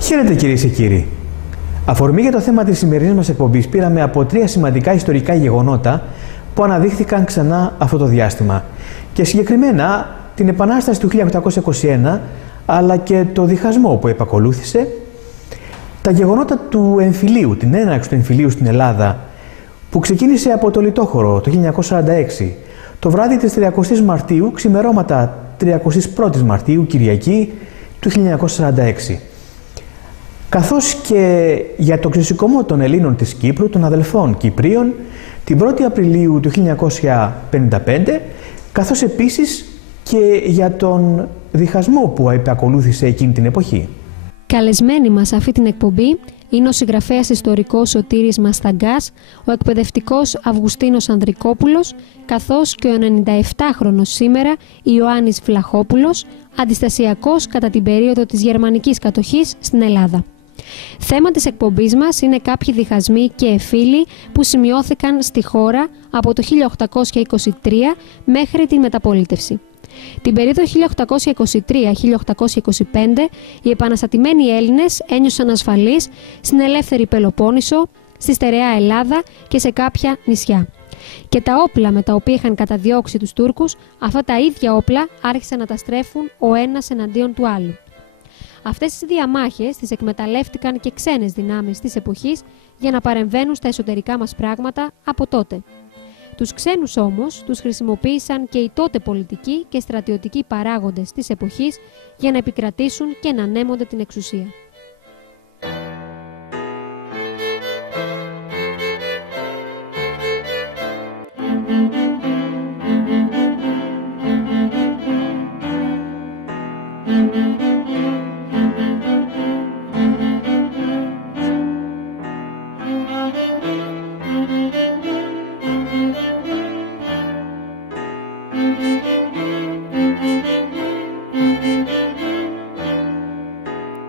Χαίρετε κυρίες και κύριοι. Αφορμή για το θέμα της σημερινής μας εκπομπής πήραμε από 3 σημαντικά ιστορικά γεγονότα που αναδείχθηκαν ξανά αυτό το διάστημα. Και συγκεκριμένα την Επανάσταση του 1821, αλλά και το διχασμό που επακολούθησε, τα γεγονότα του εμφυλίου, την έναρξη του εμφυλίου στην Ελλάδα, που ξεκίνησε από το Λιτόχωρο το 1946, το βράδυ της 30ης Μαρτίου, ξημερώματα 31ης Μαρτίου, Κυριακή του 1946. Καθώς και για το ξεσηκωμό των Ελλήνων της Κύπρου, των αδελφών Κυπρίων, την 1η Απριλίου του 1955, καθώς επίσης και για τον διχασμό που επακολούθησε εκείνη την εποχή. Καλεσμένοι μας σε αυτή την εκπομπή είναι ο συγγραφέας ιστορικός Σωτήρης Μασταγκάς, ο εκπαιδευτικός Αυγουστίνος Ανδρικόπουλος, καθώς και ο 97χρονος σήμερα Ιωάννης Βλαχόπουλος, αντιστασιακός κατά την περίοδο της γερμανικής κατοχής στην Ελλάδα. Θέμα της εκπομπής μας είναι κάποιοι διχασμοί και εμφύλοι που σημειώθηκαν στη χώρα από το 1823 μέχρι τη μεταπολίτευση. Την περίοδο 1823-1825 οι επαναστατημένοι Έλληνες ένιωσαν ασφαλείς στην ελεύθερη Πελοπόννησο, στη στερεά Ελλάδα και σε κάποια νησιά. Και τα όπλα με τα οποία είχαν καταδιώξει τους Τούρκους, αυτά τα ίδια όπλα άρχισαν να τα στρέφουν ο ένας εναντίον του άλλου. Αυτές τις διαμάχες τις εκμεταλλεύτηκαν και ξένες δυνάμεις της εποχής για να παρεμβαίνουν στα εσωτερικά μας πράγματα από τότε. Τους ξένους όμως τους χρησιμοποίησαν και οι τότε πολιτικοί και στρατιωτικοί παράγοντες της εποχής για να επικρατήσουν και να ανέμονται την εξουσία.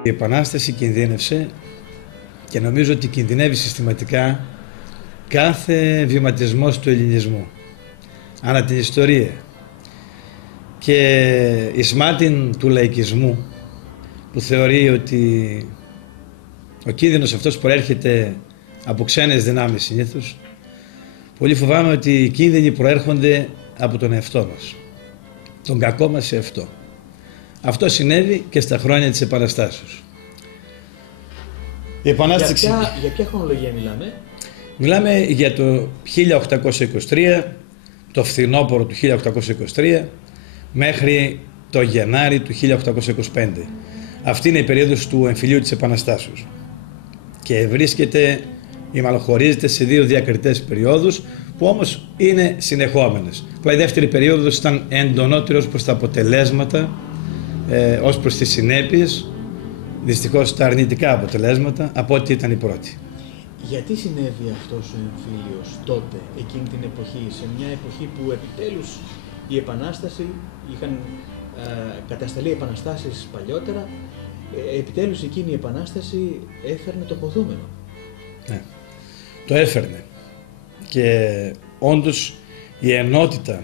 Η Επανάσταση κινδύνευσε και νομίζω ότι κινδυνεύει συστηματικά κάθε βηματισμός του ελληνισμού ανά την ιστορία και η σμάτιν του λαϊκισμού που θεωρεί ότι ο κίνδυνος αυτός προέρχεται από ξένες δυνάμεις συνήθως. Πολύ φοβάμαι ότι οι κίνδυνοι προέρχονται από τον εαυτό μας, τον κακό μας εαυτό. Αυτό συνέβη και στα χρόνια της Επαναστάσεως. Η Επανάσταση... Για ποια χρονολογία μιλάμε? Μιλάμε για το 1823, το φθινόπωρο του 1823, μέχρι το Γενάρη του 1825. Αυτή είναι η περίοδος του εμφυλίου της Επαναστάσεως. Και βρίσκεται ή μάλλον χωρίζεται σε 2 διακριτές περιόδους που όμως είναι συνεχόμενες. Η δεύτερη περίοδος ήταν εντονότερη ως προς τα αποτελέσματα, ως προς τις συνέπειες, δυστυχώς τα αρνητικά αποτελέσματα, από ό,τι ήταν η πρώτη. Γιατί συνέβη αυτός ο εμφύλιος τότε, εκείνη την εποχή, σε μια εποχή που επιτέλους η Επανάσταση, είχαν κατασταλεί επαναστάσεις παλιότερα, επιτέλους εκείνη η Επανάσταση έφερνε το ποδούμενο. Ναι, το έφερνε και όντως η ενότητα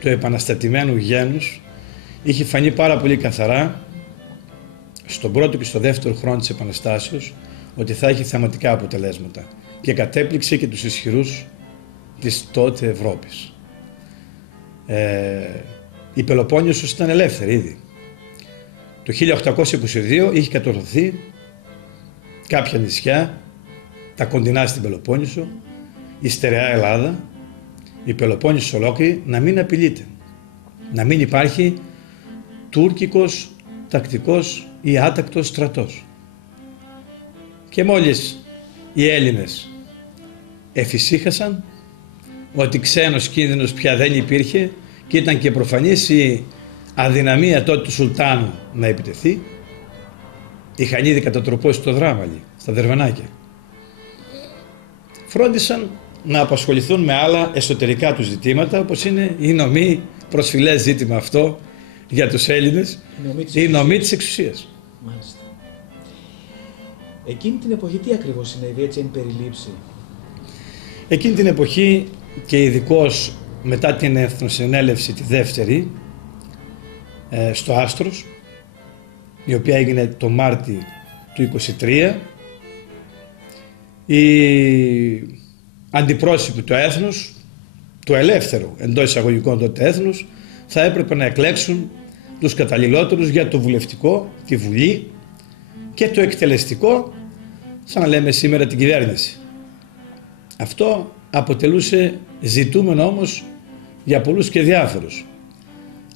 του επαναστατημένου γένους είχε φανεί πάρα πολύ καθαρά στον πρώτο και στο δεύτερο χρόνο της Επαναστάσεως ότι θα έχει θεαματικά αποτελέσματα και κατέπληξε και τους ισχυρούς της τότε Ευρώπης. Η Πελοπόννησος ήταν ελεύθερη ήδη. Το 1822 είχε κατορθωθεί κάποια νησιά, τα κοντινά στην Πελοπόννησο, η στερεά Ελλάδα, η Πελοπόννησος ολόκληρη να μην απειλείται, να μην υπάρχει τουρκικός, τακτικός ή άτακτος στρατός. Και μόλις οι Έλληνες εφησύχασαν ότι ξένος κίνδυνος πια δεν υπήρχε και ήταν και προφανής η αδυναμία τότε του Σουλτάνου να επιτεθεί, είχαν ήδη κατατροπώσει το Δράμαλι, στα Δερβενάκια. Φρόντισαν να απασχοληθούν με άλλα εσωτερικά τους ζητήματα, όπως είναι η νομή, προσφυλές ζήτημα αυτό για τους Έλληνες, η νομή της εξουσίας. Μάλιστα. Εκείνη την εποχή τι ακριβώς συνέβη, έτσι εν περιλήψη? Εκείνη την εποχή και ειδικώς μετά την Εθνοσυνέλευση τη δεύτερη στο Άστρος, η οποία έγινε το Μάρτι του 23, οι αντιπρόσωποι του έθνους, του ελεύθερου εντός εισαγωγικών τότε έθνους, θα έπρεπε να εκλέξουν τους καταλληλότερους για το βουλευτικό, τη Βουλή, και το εκτελεστικό, σαν να λέμε σήμερα την κυβέρνηση. Αυτό αποτελούσε ζητούμενο όμως για πολλούς και διάφορους.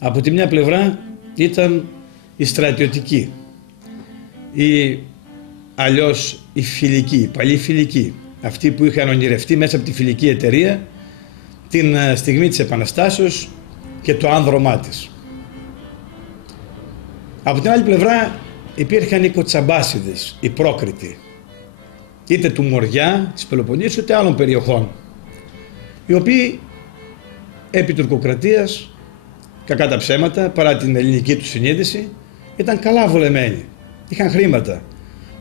Από τη μια πλευρά ήταν η στρατιωτική, ή αλλιώς η φιλική, η παλιή φιλική, αυτοί που είχαν ονειρευτεί μέσα από τη φιλική εταιρεία την στιγμή της Επαναστάσεως και το άνδρωμά της. Από την άλλη πλευρά υπήρχαν οι κοτσαμπάσιδες, οι πρόκριτοι, είτε του Μοριά, της Πελοποννήσου, είτε άλλων περιοχών, οι οποίοι επί τουρκοκρατίας, κακά τα ψέματα, παρά την ελληνική του συνείδηση, ήταν καλά βολεμένοι, είχαν χρήματα.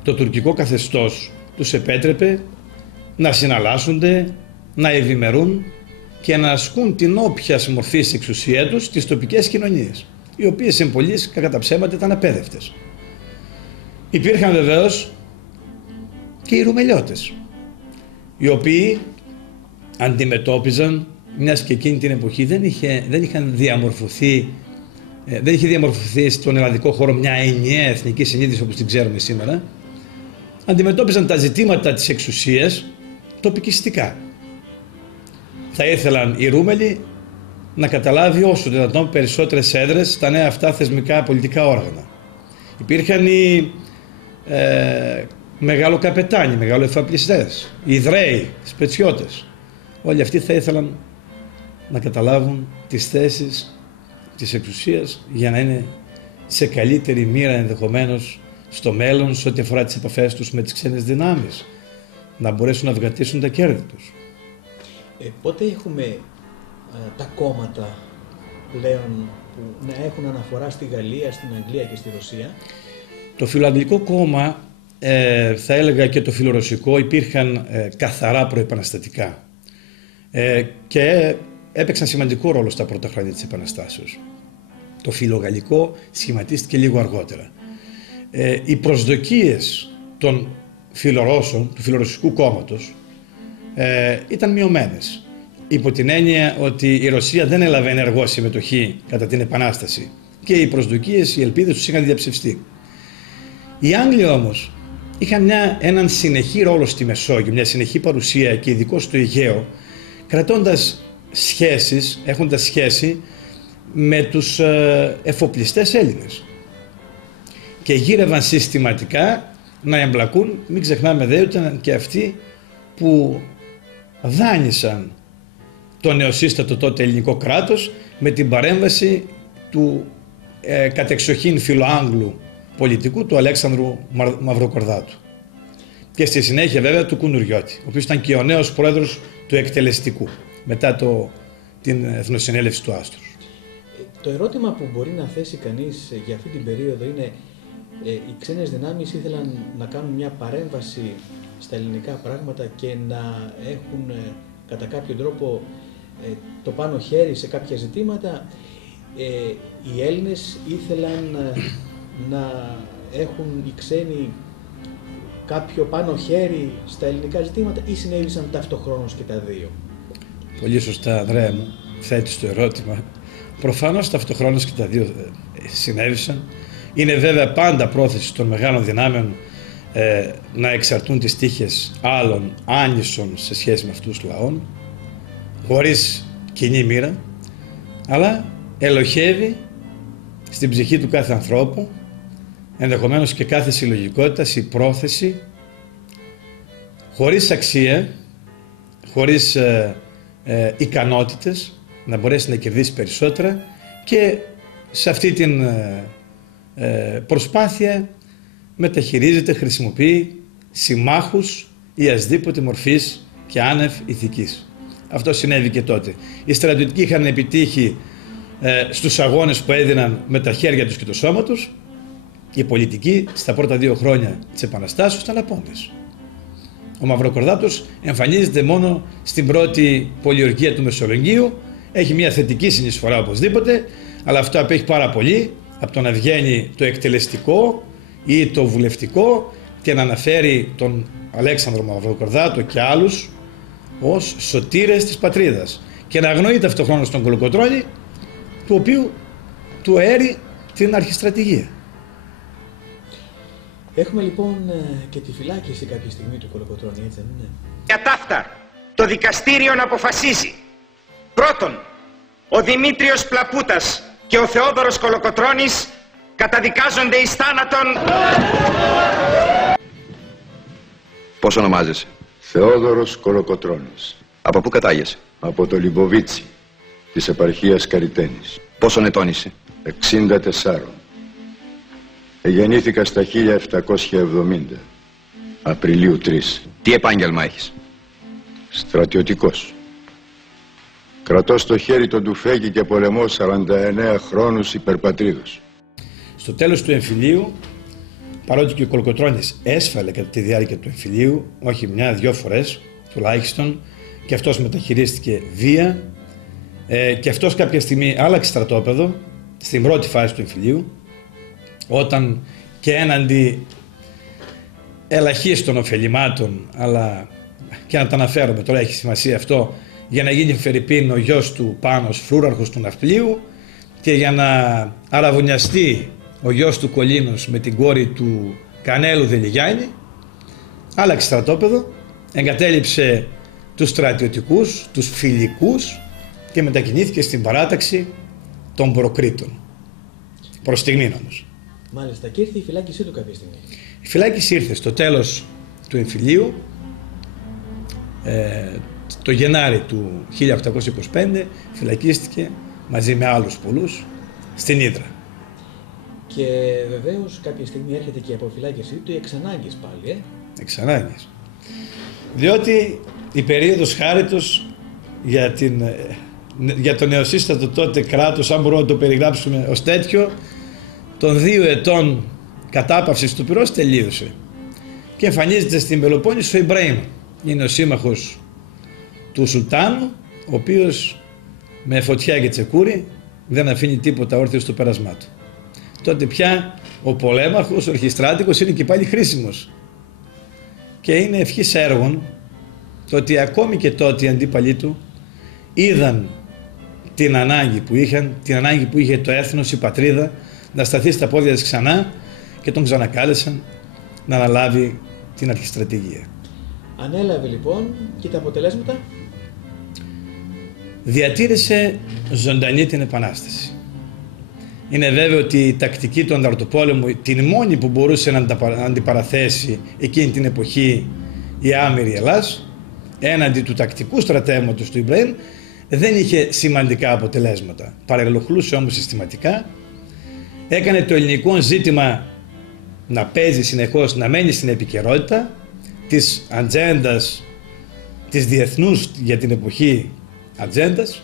Το τουρκικό καθεστώς τους επέτρεπε να συναλλάσσονται, να ευημερούν και να ασκούν την όποια μορφή εξουσία τους στις τοπικές κοινωνίες, οι οποίες εν πολλοίς, κακά τα ψέματα, ήταν απέδευτες. Υπήρχαν βεβαίως και οι Ρουμελιώτες, οι οποίοι αντιμετώπιζαν, μιας και εκείνη την εποχή δεν είχε διαμορφωθεί στον ελλαδικό χώρο μια ενιαία εθνική συνείδηση όπως την ξέρουμε σήμερα, αντιμετώπιζαν τα ζητήματα της εξουσίας τοπικιστικά. Θα ήθελαν οι Ρούμελοι να καταλάβει όσο δυνατόν περισσότερες έδρες στα νέα αυτά θεσμικά πολιτικά όργανα. Υπήρχαν οι μεγαλοκαπετάνοι, μεγαλοεφαπλιστές, οι Ιδραίοι, οι Σπετσιώτες. Όλοι αυτοί θα ήθελαν να καταλάβουν τις θέσεις της εξουσίας για να είναι σε καλύτερη μοίρα ενδεχομένως στο μέλλον σε ό,τι αφορά τις επαφές τους με τις ξένες δυνάμεις, να μπορέσουν να βγατήσουν τα κέρδη τους. Πότε έχουμε τα κόμματα πλέον που να έχουν αναφορά στη Γαλλία, στην Αγγλία και στη Ρωσία? Το φιλοαγγλικό κόμμα, θα έλεγα, και το φιλορωσικό υπήρχαν καθαρά προεπαναστατικά και έπαιξαν σημαντικό ρόλο στα πρώτα χρόνια της Επαναστάσεως. Το φιλογαλλικό σχηματίστηκε λίγο αργότερα. Οι προσδοκίες των φιλορώσων, του φιλορωσικού κόμματος, ήταν μειωμένες, υπό την έννοια ότι η Ρωσία δεν έλαβε ενεργό συμμετοχή κατά την Επανάσταση και οι προσδοκίες, οι ελπίδες τους είχαν διαψευστεί. Οι Άγγλοι όμως είχαν έναν συνεχή ρόλο στη Μεσόγειο, μια συνεχή παρουσία και ειδικώς στο Αιγαίο, κρατώντας σχέσεις, έχοντας σχέση με τους εφοπλιστές Έλληνες. Και γύρευαν συστηματικά να εμπλακούν, μην ξεχνάμε δε ότι ήταν και αυτοί που δάνεισαν το νεοσύστατο τότε ελληνικό κράτος με την παρέμβαση του κατεξοχήν φιλοάγγλου πολιτικού, του Αλέξανδρου Μαυροκορδάτου. Και στη συνέχεια βέβαια του Κουνουριώτη, ο οποίος ήταν και ο νέος πρόεδρος του εκτελεστικού μετά την Εθνοσυνέλευση του Άστρους. Το ερώτημα που μπορεί να θέσει κανείς για αυτή την περίοδο είναι οι ξένες δυνάμεις ήθελαν να κάνουν μια παρέμβαση στα ελληνικά πράγματα και να έχουν κατά κάποιο τρόπο το πάνω χέρι σε κάποια ζητήματα. Οι Έλληνες ήθελαν να έχουν οι ξένοι κάποιο πάνω χέρι στα ελληνικά ζητήματα ή συνέβησαν ταυτοχρόνως και τα δύο? Πολύ σωστά, Ανδρέα μου, θέτεις το ερώτημα. Προφανώς ταυτοχρόνως και τα δύο συνέβησαν. Είναι βέβαια πάντα πρόθεση των μεγάλων δυνάμεων να εξαρτούν τις τύχες άλλων άνισων σε σχέση με αυτούς τους λαών, χωρίς κοινή μοίρα, αλλά ελοχεύει στην ψυχή του κάθε ανθρώπου, ενδεχομένως και κάθε συλλογικότητας, η πρόθεση, χωρίς αξία, χωρίς ικανότητες, να μπορέσει να κερδίσει περισσότερα, και σε αυτή την προσπάθεια μεταχειρίζεται, χρησιμοποιεί συμμάχους ή ασδήποτε μορφής και άνευ ηθικής. Αυτό συνέβη και τότε. Οι στρατιωτικοί είχαν επιτύχει στους αγώνες που έδιναν με τα χέρια τους και το σώμα τους, η πολιτική στα πρώτα 2 χρόνια της Επαναστάσεως ήταν απόντες. Ο Μαυροκορδάτος εμφανίζεται μόνο στην πρώτη πολιορκία του Μεσολογγίου, έχει μια θετική συνεισφορά οπωσδήποτε, αλλά αυτό απέχει πάρα πολύ από το να βγαίνει το εκτελεστικό ή το βουλευτικό και να αναφέρει τον Αλέξανδρο Μαυροκορδάτο και άλλους ως σωτήρες της πατρίδας και να αγνοεί ταυτοχρόνως τον Κολοκοτρώνη, του οποίου του αέρει την αρχιστρατηγία. Έχουμε λοιπόν και τη φυλάκιση κάποια στιγμή του Κολοκοτρώνη, έτσι δεν είναι? Για ταύτα το δικαστήριο να αποφασίζει. Πρώτον, ο Δημήτριος Πλαπούτας και ο Θεόδωρος Κολοκοτρώνης καταδικάζονται εις θάνατον. Πώς ονομάζεσαι? Θεόδωρος Κολοκοτρώνης. Από πού κατάγεσαι? Από το Λιμποβίτσι, της επαρχίας Καριταίνης. Πόσον ετών είσαι? 64. Γεννήθηκα στα 1770, Απριλίου 3. Τι επάγγελμα έχεις? Στρατιωτικός. Κρατώ στο χέρι τον τουφέκι και πολεμώ 49 χρόνους υπερπατρίδος. Στο τέλος του εμφυλίου, παρότι και ο Κολοκοτρώνης έσφαλε κατά τη διάρκεια του εμφυλίου, όχι 1-2 φορές τουλάχιστον, και αυτός μεταχειρίστηκε βία, και αυτός κάποια στιγμή άλλαξε στρατόπεδο στην πρώτη φάση του εμφυλίου, όταν και έναντι ελαχίστων ωφελημάτων, αλλά και να τα αναφέρουμε τώρα, έχει σημασία αυτό, για να γίνει φερειπίν ο γιος του Πάνος φρούραρχος του ναυπλίου και για να αραβωνιαστεί ο γιος του Κολίνος με την κόρη του Κανέλου Δελιγιάννη, άλλαξε στρατόπεδο, εγκατέλειψε τους στρατιωτικούς, τους φιλικούς και μετακινήθηκε στην παράταξη των Προκρήτων. Προς στιγμήν όμως. Μάλιστα, και ήρθε η φυλάκισή του κάποια στιγμή. Η φυλάκιση ήρθε στο τέλος του εμφυλίου, το Γενάρη του 1825, φυλακίστηκε μαζί με άλλους πολλούς στην Ύδρα. Και βεβαίως κάποια στιγμή έρχεται και η αποφυλάκησή του εξ ανάγκης πάλι, Εξ ανάγκης. Διότι η περίοδος χάριτος για το νεοσύστατο τότε κράτος, αν μπορούμε να το περιγράψουμε ως τέτοιο, των 2 ετών κατάπαυσης του πυρός τελείωσε. Και εμφανίζεται στην Πελοπόννησο ο Ιμπραήμ. Είναι ο σύμμαχος του Σουλτάνου, ο οποίος με φωτιά και τσεκούρι δεν αφήνει τίποτα όρθιο στο πέρασμά του. Τότε πια ο πολέμαχος, ο αρχιστράτηγος είναι και πάλι χρήσιμος. Και είναι ευχής έργων το ότι ακόμη και τότε οι αντίπαλοι του είδαν την ανάγκη που είχαν, την ανάγκη που είχε το έθνος, η πατρίδα, να σταθεί στα πόδια της ξανά και τον ξανακάλεσαν να αναλάβει την αρχιστρατηγία. Ανέλαβε λοιπόν και τα αποτελέσματα. Διατήρησε ζωντανή την Επανάσταση. Είναι βέβαιο ότι η τακτική του ανταρτοπόλεμου, την μόνη που μπορούσε να αντιπαραθέσει εκείνη την εποχή η άμυρη Ελλάς, έναντι του τακτικού στρατεύματος του Ιμπραήμ, δεν είχε σημαντικά αποτελέσματα. Παρελοχλούσε όμως συστηματικά, έκανε το ελληνικό ζήτημα να παίζει συνεχώς, να μένει στην επικαιρότητα της ατζέντας, της διεθνούς για την εποχή ατζέντας,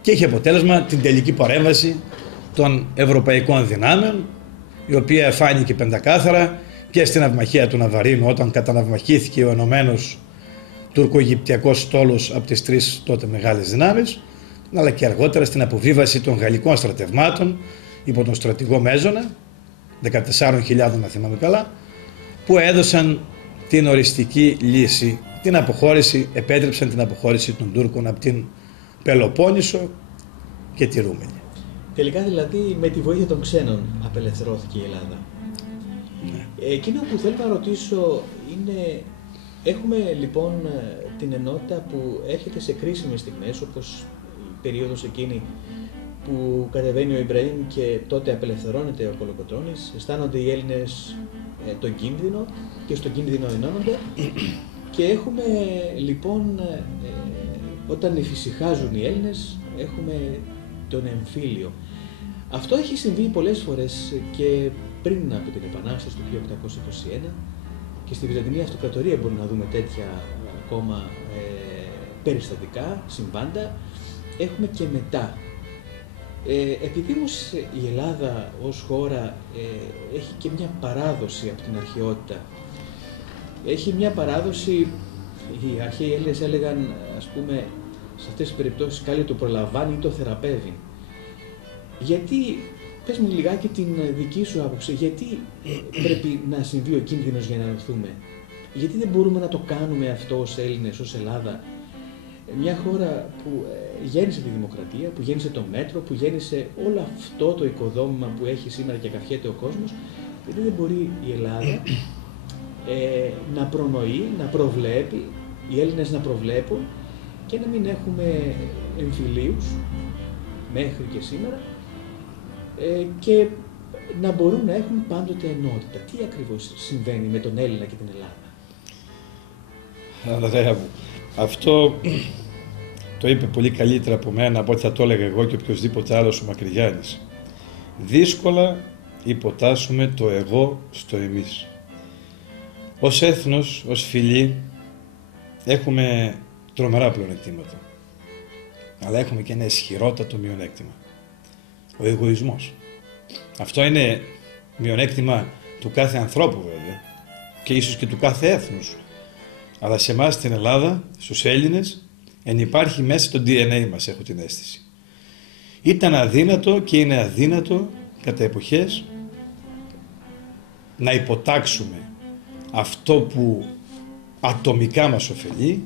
και είχε αποτέλεσμα την τελική παρέμβαση των ευρωπαϊκών δυνάμεων, η οποία φάνηκε πεντακάθαρα και στην ναυμαχία του Ναβαρίνου, όταν καταναυμαχήθηκε ο ενωμένος τουρκο-αιγυπτιακός στόλος από τις 3 τότε μεγάλες δυνάμεις, αλλά και αργότερα στην αποβίβαση των γαλλικών στρατευμάτων υπό τον στρατηγό Μέζονα, 14.000 να θυμάμαι καλά, που έδωσαν την οριστική λύση, την αποχώρηση, επέτρεψαν την αποχώρηση των Τούρκων από την Πελοπόννησο και τη Ρούμενη. Τελικά δηλαδή με τη βοήθεια των ξένων απελευθερώθηκε η Ελλάδα. Ναι. Εκείνο που θέλω να ρωτήσω είναι, έχουμε λοιπόν την ενότητα που έρχεται σε κρίσιμες στιγμές, όπως η περίοδος εκείνη που κατεβαίνει ο Ιμπραήμ και τότε απελευθερώνεται ο Κολοκοτρώνης, αισθάνονται οι Έλληνες τον κίνδυνο και στον κίνδυνο ενώνονται, και έχουμε λοιπόν όταν εφησυχάζουν οι Έλληνες έχουμε τον εμφύλιο. Αυτό έχει συμβεί πολλές φορές και πριν από την Επανάσταση του 1821 και στη Βυζαντινή Αυτοκρατορία μπορούμε να δούμε τέτοια ακόμα περιστατικά, συμβάντα. Έχουμε και μετά. Επειδή όμως η Ελλάδα ως χώρα έχει και μια παράδοση από την αρχαιότητα, έχει μια παράδοση, οι αρχαίοι Έλληνες έλεγαν, ας πούμε, σε αυτές τις περιπτώσεις καλή το προλαμβάνει ή το θεραπεύει. Γιατί, πες μου λιγάκι την δική σου άποψη, γιατί πρέπει να συμβεί ο κίνδυνος για να ενωθούμε? Γιατί δεν μπορούμε να το κάνουμε αυτό ως Έλληνες, ως Ελλάδα? Μια χώρα που γέννησε τη δημοκρατία, που γέννησε το μέτρο, που γέννησε όλο αυτό το οικοδόμημα που έχει σήμερα και καφιέται ο κόσμος, γιατί δεν μπορεί η Ελλάδα να προνοεί, να προβλέπει, οι Έλληνες να προβλέπουν και να μην έχουμε εμφυλίους μέχρι και σήμερα και να μπορούν να έχουν πάντοτε ενότητα. Τι ακριβώς συμβαίνει με τον Έλληνα και την Ελλάδα? Ωραία μου. Αυτό το είπε πολύ καλύτερα από μένα από ό,τι θα το έλεγα εγώ και οποιοδήποτε άλλος ο Μακρυγιάννης. Δύσκολα υποτάσσουμε το εγώ στο εμείς. Ως έθνος, ως φυλή, έχουμε τρομερά πλεονεκτήματα. Αλλά έχουμε και ένα ισχυρότατο μειονέκτημα. Ο εγωισμός. Αυτό είναι μειονέκτημα του κάθε ανθρώπου βέβαια και ίσως και του κάθε έθνους. Αλλά σε εμάς στην Ελλάδα, στους Έλληνες, υπάρχει μέσα το DNA μας, έχω την αίσθηση. Ήταν αδύνατο και είναι αδύνατο κατά εποχές να υποτάξουμε αυτό που ατομικά μας ωφελεί,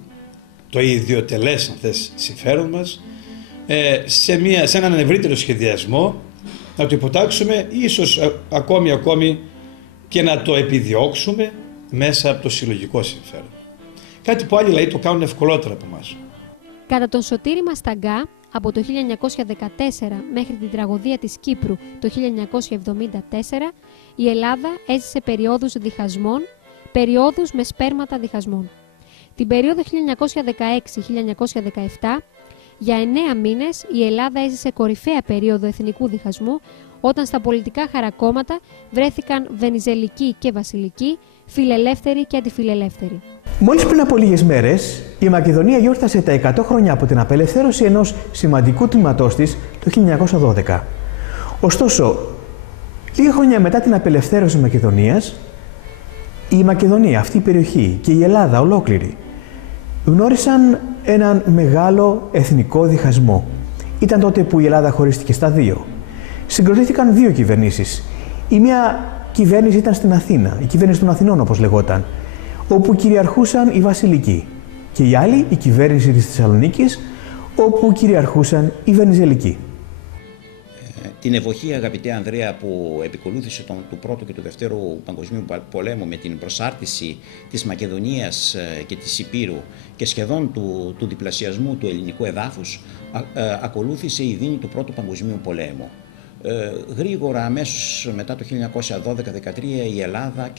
το ιδιωτελές αν θες συμφέρον μας, σε έναν ευρύτερο σχεδιασμό, να το υποτάξουμε, ίσως ακόμη και να το επιδιώξουμε μέσα από το συλλογικό συμφέρον. Κάτι που άλλοι λαοί το κάνουν ευκολότερα από εμάς. Κατά τον Σωτήρη Μασταγκά, από το 1914 μέχρι την τραγωδία της Κύπρου το 1974, η Ελλάδα έζησε περιόδους διχασμών, περιόδους με σπέρματα διχασμών. Την περίοδο 1916-1917, για 9 μήνες η Ελλάδα έζησε κορυφαία περίοδο εθνικού διχασμού, όταν στα πολιτικά χαρακόμματα βρέθηκαν βενιζελικοί και βασιλικοί, φιλελεύθεροι και αντιφιλελεύθεροι. Μόλις πριν από λίγες μέρες, η Μακεδονία γιόρτασε τα 100 χρόνια από την απελευθέρωση ενός σημαντικού τμήματός της το 1912. Ωστόσο, λίγα χρόνια μετά την απελευθέρωση της Μακεδονίας, η Μακεδονία, αυτή η περιοχή και η Ελλάδα ολόκληρη, γνώρισαν έναν μεγάλο εθνικό διχασμό. Ήταν τότε που η Ελλάδα χωρίστηκε στα δύο. Συγκροτήθηκαν δύο κυβερνήσεις. Η μία κυβέρνηση ήταν στην Αθήνα, η κυβέρνηση των Αθηνών όπως λεγόταν, όπου κυριαρχούσαν οι βασιλικοί, και η άλλη η κυβέρνηση της Θεσσαλονίκης, όπου κυριαρχούσαν οι βενιζελικοί. Την εποχή, αγαπητέ Ανδρέα, που επικολούθησε του Πρώτου και του Δευτέρου Παγκοσμίου Πολέμου με την προσάρτηση της Μακεδονίας και της Υπήρου και σχεδόν του διπλασιασμού του ελληνικού εδάφους, ακολούθησε η δίνη του Πρώτου Παγκοσμίου Πολέμου. Γρήγορα, αμέσως μετά το 1912-13, η Ελλάδα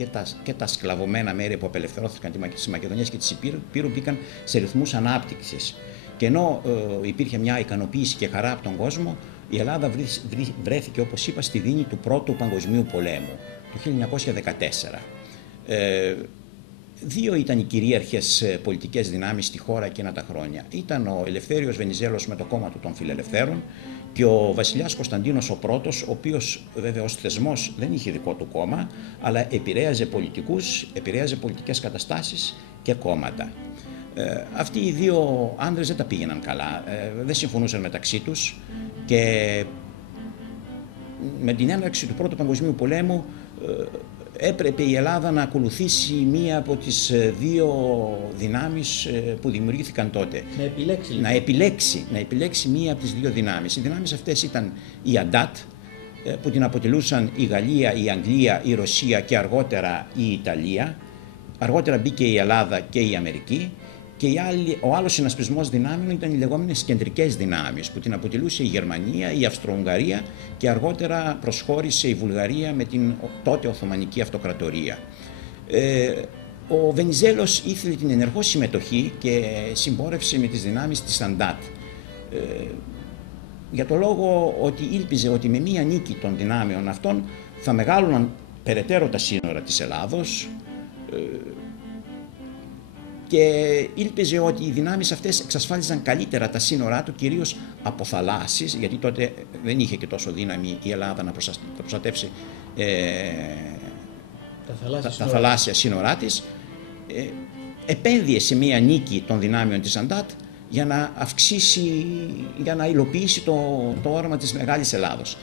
και τα σκλαβωμένα μέρη που απελευθερώθηκαν της Μακεδονίας και της Υπήρου μπήκαν σε ρυθμούς ανάπτυξης. Και ενώ υπήρχε μια ικανοποίηση και χαρά από τον κόσμο, η Ελλάδα βρέθηκε, όπως είπα, στη δίνη του Πρώτου Παγκοσμίου Πολέμου, το 1914. Δύο ήταν οι κυρίαρχες πολιτικές δυνάμεις στη χώρα εκείνα τα χρόνια. Ήταν ο Ελευθέριος Βενιζέλος με το κόμμα του των Φιλελευθέρων και ο βασιλιάς Κωνσταντίνος ο Πρώτος, ο οποίος βέβαια ως θεσμός δεν είχε δικό του κόμμα, αλλά επηρέαζε πολιτικούς, επηρέαζε πολιτικές καταστάσεις και κόμματα. Αυτοί οι δύο άντρες δεν τα πήγαιναν καλά, δεν συμφωνούσαν μεταξύ τους και με την έναρξη του Πρώτου Παγκοσμίου Πολέμου έπρεπε η Ελλάδα να ακολουθήσει μία από τις δύο δυνάμεις που δημιουργήθηκαν τότε. Να επιλέξει μία από τις δύο δυνάμεις. Οι δυνάμεις αυτές ήταν η Αντάτ, που την αποτελούσαν η Γαλλία, η Αγγλία, η Ρωσία και αργότερα η Ιταλία. Αργότερα μπήκε η Ελλάδα και η Αμερική. Και ο άλλος συνασπισμός δυνάμεων ήταν οι λεγόμενες κεντρικές δυνάμεις, που την αποτελούσε η Γερμανία, η Αυστρο-Ουγγαρία και αργότερα προσχώρησε η Βουλγαρία με την τότε Οθωμανική Αυτοκρατορία. Ο Βενιζέλος ήθελε την ενεργό συμμετοχή και συμπόρευσε με τις δυνάμεις της Αντάτ. Για το λόγο ότι ήλπιζε ότι με μία νίκη των δυνάμεων αυτών θα μεγάλωναν περαιτέρω τα σύνορα της Ελλάδος, και ήλπιζε ότι οι δυνάμεις αυτές εξασφάλιζαν καλύτερα τα σύνορά του, κυρίως από θαλάσσης, γιατί τότε δεν είχε και τόσο δύναμη η Ελλάδα να προστατεύσει τα θαλάσσια σύνορά της. Επένδυε σε μία νίκη των δυνάμεων της Αντάτ για να υλοποιήσει το όραμα της Μεγάλης Ελλάδος.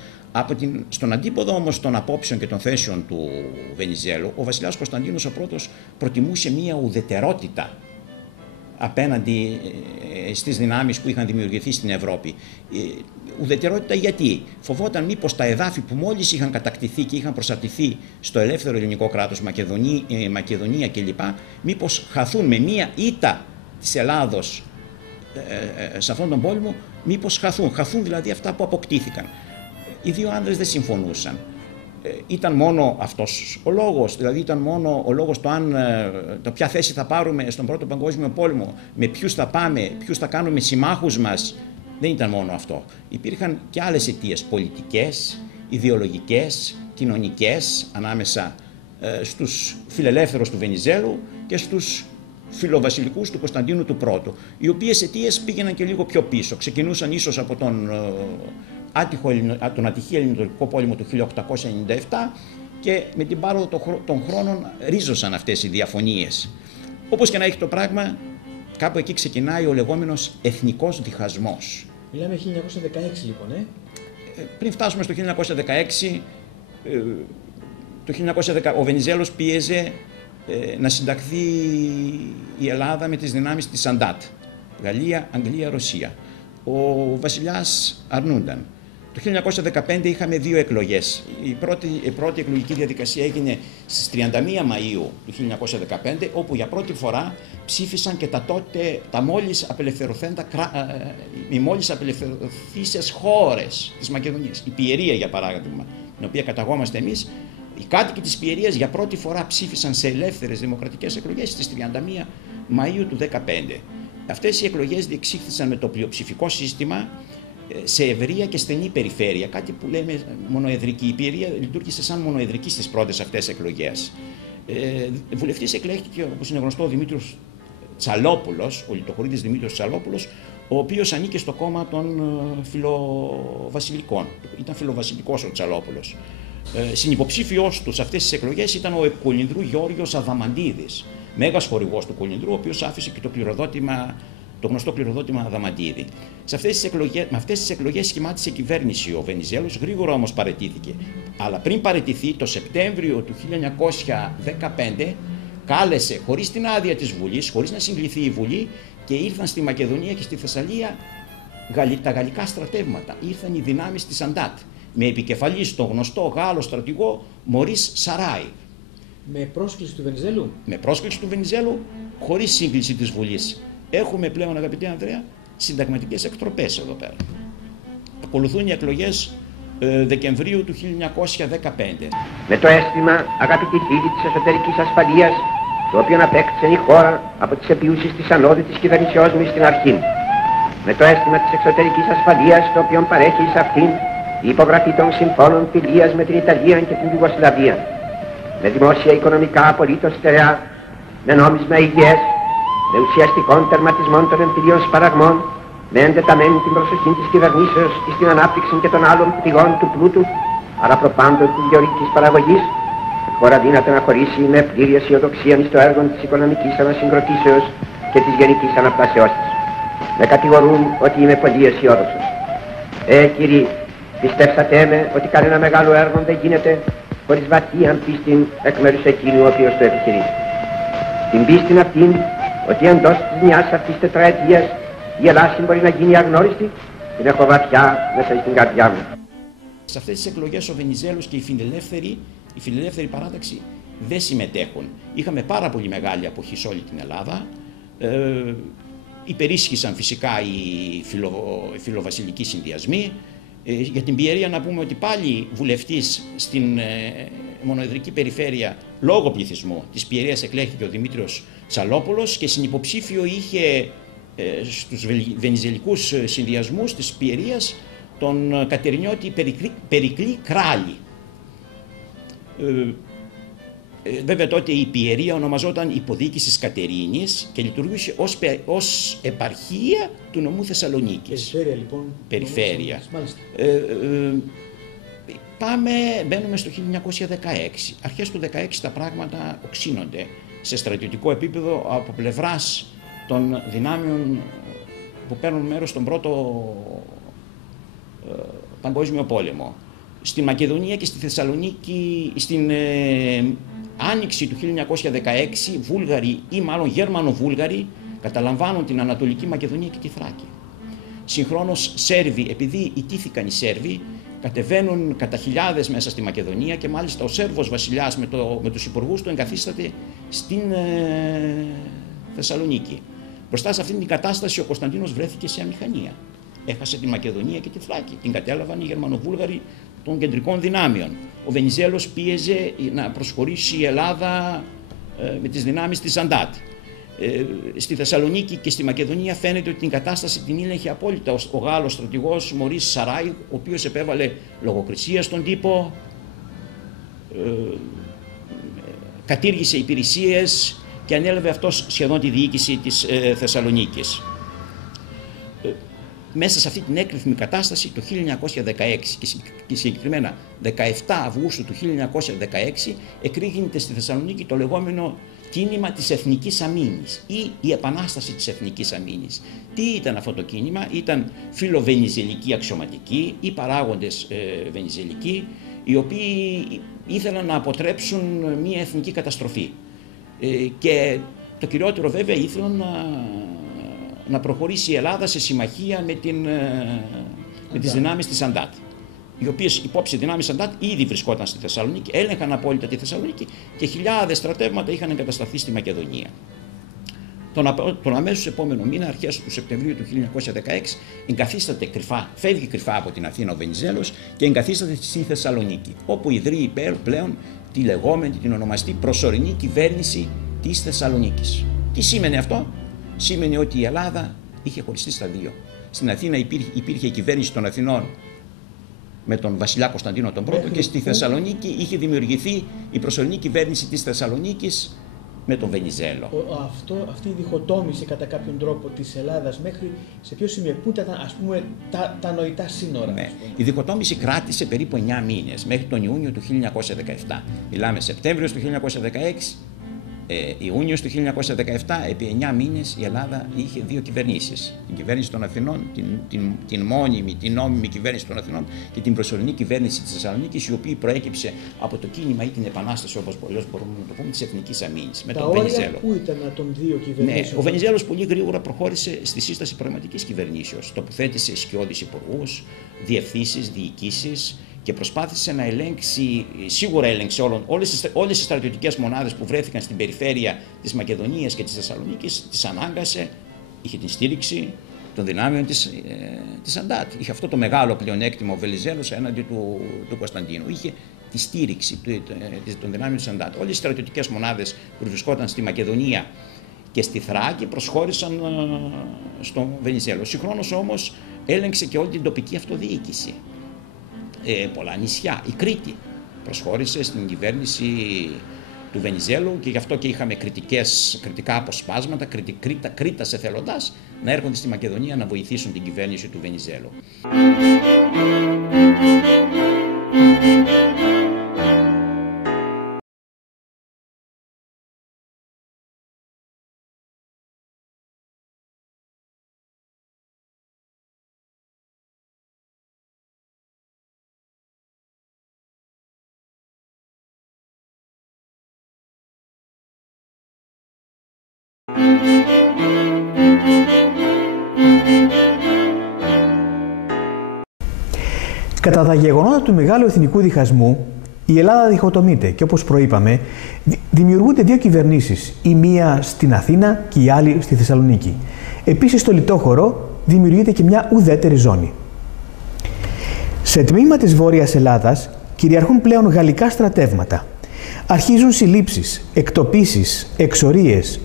Στον αντίποδο όμως των απόψεων και των θέσεων του Βενιζέλου, ο βασιλιάς Κωνσταντίνος ο πρώτος προτιμούσε μία ουδετερότητα απέναντι στις δυνάμεις που είχαν δημιουργηθεί στην Ευρώπη. Ουδετερότητα γιατί? Φοβόταν μήπως τα εδάφη που μόλις είχαν κατακτηθεί και είχαν προσαρτηθεί στο ελεύθερο ελληνικό κράτος, Μακεδονία κλπ, μήπως χαθούν με μία ήττα της Ελλάδος σε αυτόν τον πόλεμο, μήπως χαθούν δηλαδή αυτά που αποκτήθηκαν. Οι δύο άνδρες δεν συμφωνούσαν. Ήταν μόνο αυτός ο λόγος, δηλαδή ήταν μόνο ο λόγος το ποια θέση θα πάρουμε στον Πρώτο Παγκόσμιο Πόλεμο, με ποιους θα πάμε, ποιους θα κάνουμε συμμάχους μας. Δεν ήταν μόνο αυτό. Υπήρχαν και άλλες αιτίες πολιτικές, ιδεολογικές, κοινωνικές, ανάμεσα στους φιλελεύθερους του Βενιζέλου και στους φιλοβασιλικούς του Κωνσταντίνου του Πρώτου, οι οποίες αιτίες πήγαιναν και λίγο πιο πίσω. Ξεκινούσαν ίσως από τον ατυχή ελληνοτουρκικό πόλεμο του 1897 και με την πάροδο των χρόνων ρίζωσαν αυτές οι διαφωνίες. Όπως και να έχει το πράγμα, κάπου εκεί ξεκινάει ο λεγόμενος εθνικός διχασμός. Μιλάμε 1916 λοιπόν, Πριν φτάσουμε στο 1916, ο Βενιζέλος πίεζε να συνταχθεί η Ελλάδα με τις δυνάμεις της Αντάτ, Γαλλία, Αγγλία, Ρωσία. Ο βασιλιάς αρνούνταν. Το 1915 είχαμε δύο εκλογές. Η πρώτη εκλογική διαδικασία έγινε στις 31 Μαΐου του 1915, όπου για πρώτη φορά ψήφισαν και οι μόλις απελευθερωθήσεις χώρες της Μακεδονίας. Η Πιερία, για παράδειγμα, την οποία καταγόμαστε εμείς, οι κάτοικοι της Πιερίας για πρώτη φορά ψήφισαν σε ελεύθερες δημοκρατικές εκλογές στις 31 Μαΐου του 2015. Αυτές οι εκλογές διεξήχθησαν με το πλειοψηφικό σύστημα σε ευρεία και στενή περιφέρεια, κάτι που λέμε μονοεδρική. Η Πιερία λειτουργήσε σαν μονοεδρική στις πρώτες αυτές εκλογές. Βουλευτής εκλέχθηκε, όπως είναι γνωστό, ο Δημήτριος Τσαλόπουλος, ο λιτοχωρίτης Δημήτριος Τσαλόπουλος, ο οποίος ανήκε στο κόμμα των φιλοβασιλικών. Ήταν φιλοβασιλικός ο Τσαλόπουλος. Συνυποψήφιος του σε αυτές τις εκλογές ήταν ο Κολυνδρού Γιώργος Αδαμαντίδης, μέγας χορηγός του Κολυνδρού, ο οποίος άφησε και το γνωστό κληροδότημα Αδαμαντίδη. Με αυτές τις εκλογές σχημάτισε κυβέρνηση ο Βενιζέλος, γρήγορα όμως παραιτήθηκε. Αλλά πριν παραιτηθεί, το Σεπτέμβριο του 1915, κάλεσε χωρίς την άδεια της Βουλής, χωρίς να συγκληθεί η Βουλή, και ήρθαν στη Μακεδονία και στη Θεσσαλία τα γαλλικά στρατεύματα. Ήρθαν οι δυνάμεις της Αντάτ, με επικεφαλής τον γνωστό Γάλλο στρατηγό Μωρίς Σαράι. Με πρόσκληση του Βενιζέλου. Με πρόσκληση του Βενιζέλου, χωρίς σύγκληση της Βουλής. Έχουμε πλέον, αγαπητέ Ανδρέα, συνταγματικές εκτροπές εδώ πέρα. Ακολουθούν οι εκλογές Δεκεμβρίου του 1915. Με το αίσθημα, αγαπητοί φίλοι, της εσωτερικής ασφαλείας, το οποίο απέκτησε η χώρα από τις επιούσεις της ανώδυτης κυβερνησιός μου στην αρχή. Με το αίσθημα της εξωτερικής ασφαλείας, το οποίο παρέχει εις αυτήν η υπογραφή των συμφώνων φιλίας με την Ιταλία και την Ιουγκοσλαβία. Με δημόσια οικονομικά απολύτως στερεά, με νόμισμα υγιές, με ουσιαστικών τερματισμών των εμφυλίων σπαραγμών, με εντεταμένη την προσοχή της κυβερνήσεως στην ανάπτυξη και των άλλων πηγών του πλούτου, αλλά προπάντων της γεωργικής παραγωγής, η χώρα δύναται να χωρίσει με πλήρη αισιοδοξία στο έργο της οικονομικής ανασυγκροτήσεως και της γενικής αναπτάσεώς της. Με κατηγορούν ότι είμαι πολύ αισιόδοξος. Κύριοι, πιστέψατε με ότι κανένα μεγάλο έργο δεν γίνεται χωρίς βαθύ πίστη εκ μέρους εκείνου ο οποίος το επιχειρεί. Την πίστη αυτήν ότι εντός της μιας αυτής τετραετίας η Ελλάδα μπορεί να γίνει αγνώριστη, την έχω βαθιά μέσα στην καρδιά μου. Σε αυτές τις εκλογές ο Βενιζέλος και η φιλελεύθερη παράταξη δεν συμμετέχουν. Είχαμε πάρα πολύ μεγάλη αποχή σε όλη την Ελλάδα. Υπερίσχυσαν φυσικά οι φιλοβασιλικοί συνδυασμοί. Για την Πιερία να πούμε ότι πάλι βουλευτής στην μονοεδρική περιφέρεια λόγω πληθυσμού της Πιερίας εκλέχθηκε ο Δημήτριος Τσαλόπουλος και συνυποψήφιο είχε στους βενιζελικούς συνδυασμούς της Πιερίας τον κατερινιώτη Περικλή Κράλη. Βέβαια τότε η Πιερία ονομαζόταν Υποδιοίκησης Κατερίνης και λειτουργούσε ως επαρχία του νομού Θεσσαλονίκης. Περιφέρεια λοιπόν. Περιφέρεια. Μπαίνουμε στο 1916. Αρχές του 1916 τα πράγματα οξύνονται σε στρατιωτικό επίπεδο από πλευράς των δυνάμεων που παίρνουν μέρος στον Πρώτο Παγκόσμιο Πόλεμο. Στη Μακεδονία και στη Θεσσαλονίκη, στην άνοιξη του 1916, Βούλγαροι ή μάλλον Γερμανοβούλγαροι καταλαμβάνουν την Ανατολική Μακεδονία και τη Θράκη. Συγχρόνως Σέρβοι, επειδή ιτήθηκαν οι Σέρβοι, κατεβαίνουν κατά χιλιάδες μέσα στη Μακεδονία και μάλιστα ο Σέρβος βασιλιάς με τους υπουργούς του εγκαθίσταται στην Θεσσαλονίκη. Μπροστά σε αυτήν την κατάσταση ο Κωνσταντίνος βρέθηκε σε αμηχανία. Έχασε τη Μακεδονία και τη Θράκη. Την κατέλαβαν οι Γερμανοβούλγαροι των κεντρικών δυνάμεων. Ο Βενιζέλος πίεζε να προσχωρήσει η Ελλάδα με τις δυνάμεις της Αντάτ. Στη Θεσσαλονίκη και στη Μακεδονία φαίνεται ότι την κατάσταση την ήλεγχε απόλυτα ο Γάλλος στρατηγός Μωρίς Σαράι, ο οποίος επέβαλε λογοκρισία στον τύπο, κατήργησε υπηρεσίες και ανέλαβε αυτός σχεδόν τη διοίκηση της Θεσσαλονίκης. Μέσα σε αυτή την έκρηθμη κατάσταση το 1916 και συγκεκριμένα 17 Αυγούστου του 1916 εκρήγνεται στη Θεσσαλονίκη το λεγόμενο κίνημα της Εθνικής Αμήνης ή η Επανάσταση της Εθνικής Αμήνης. Τι ήταν αυτό το κίνημα? Ήταν φιλοβενιζελικοί αξιωματικοί ή παράγοντες βενιζελικοί, οι οποίοι ήθελαν να αποτρέψουν μια εθνική καταστροφή. Και το κυριότερο βέβαια ήθελαν να προχωρήσει η Ελλάδα σε συμμαχία με τις δυνάμεις της Αντάτ, οι οποίες υπόψη δυνάμεις Αντάτ ήδη βρισκόταν στη Θεσσαλονίκη, έλεγχαν απόλυτα τη Θεσσαλονίκη και χιλιάδες στρατεύματα είχαν εγκατασταθεί στη Μακεδονία. Τον αμέσως επόμενο μήνα, αρχές του Σεπτεμβρίου του 1916, εγκαθίσταται κρυφά, φεύγει κρυφά από την Αθήνα ο Βενιζέλος και εγκαθίσταται στη Θεσσαλονίκη, όπου ιδρύει πλέον τη λεγόμενη, την ονομαστή προσωρινή κυβέρνηση της Θεσσαλονίκης. Τι σήμαινε αυτό? Σήμαινε ότι η Ελλάδα είχε χωριστεί στα δύο. Στην Αθήνα υπήρχε η κυβέρνηση των Αθηνών με τον βασιλιά Κωνσταντίνο τον Πρώτο και στη Θεσσαλονίκη είχε δημιουργηθεί η προσωρινή κυβέρνηση της Θεσσαλονίκης με τον Βενιζέλο. Αυτή η διχοτόμηση κατά κάποιον τρόπο της Ελλάδας μέχρι σε ποιο σημείο, πού ήταν ας πούμε τα νοητά σύνορα? Ναι. Η διχοτόμηση κράτησε περίπου 9 μήνες μέχρι τον Ιούνιο του 1917. Μιλάμε Σεπτέμβριος του 1916. Ιούνιος του 1917, επί 9 μήνες η Ελλάδα είχε δύο κυβερνήσεις. Την κυβέρνηση των Αθηνών, την μόνιμη, την νόμιμη κυβέρνηση των Αθηνών και την προσωρινή κυβέρνηση της Θεσσαλονίκης, η οποία προέκυψε από το κίνημα ή την επανάσταση, όπως πολλές μπορούμε να το πούμε, της Εθνικής Αμήνης. Με τον Βενιζέλο. Πού ήταν των δύο κυβερνήσεων? Ναι, ο Βενιζέλος πολύ γρήγορα προχώρησε στη σύσταση πραγματικής κυβερνήσεως. Τοποθέτησε σκιώδεις υπουργούς, διευθύνσεις, διοικήσεις και προσπάθησε να ελέγξει, σίγουρα έλεγξε όλες τις στρατιωτικές μονάδες που βρέθηκαν στην περιφέρεια της Μακεδονίας και της Θεσσαλονίκης, τις ανάγκασε, είχε την στήριξη των δυνάμεων της Αντάτ. Είχε αυτό το μεγάλο πλεονέκτημα ο Βενιζέλος έναντι του Κωνσταντίνου. Είχε τη στήριξη των δυνάμεων της Αντάτ. Όλες οι στρατιωτικές μονάδες που βρισκόταν στη Μακεδονία και στη Θράκη προσχώρησαν στον Βενιζέλο. Συγχρόνως όμως έλεγξε και όλη την τοπική αυτοδιοίκηση. Πολλά νησιά. Η Κρήτη προσχώρησε στην κυβέρνηση του Βενιζέλου και γι' αυτό και είχαμε κριτικά αποσπάσματα, Κρήτας εθελοντάς να έρχονται στη Μακεδονία να βοηθήσουν την κυβέρνηση του Βενιζέλου. Κατά τα γεγονότα του μεγάλου εθνικού διχασμού, η Ελλάδα διχοτομείται και όπως προείπαμε, δημιουργούνται δύο κυβερνήσεις, η μία στην Αθήνα και η άλλη στη Θεσσαλονίκη. Επίσης, στο λιτόχωρο δημιουργείται και μια ουδέτερη ζώνη. Σε τμήμα της Βόρειας Ελλάδας κυριαρχούν πλέον γαλλικά στρατεύματα. Αρχίζουν συλλήψεις, εκτοπίσεις, εξορίες.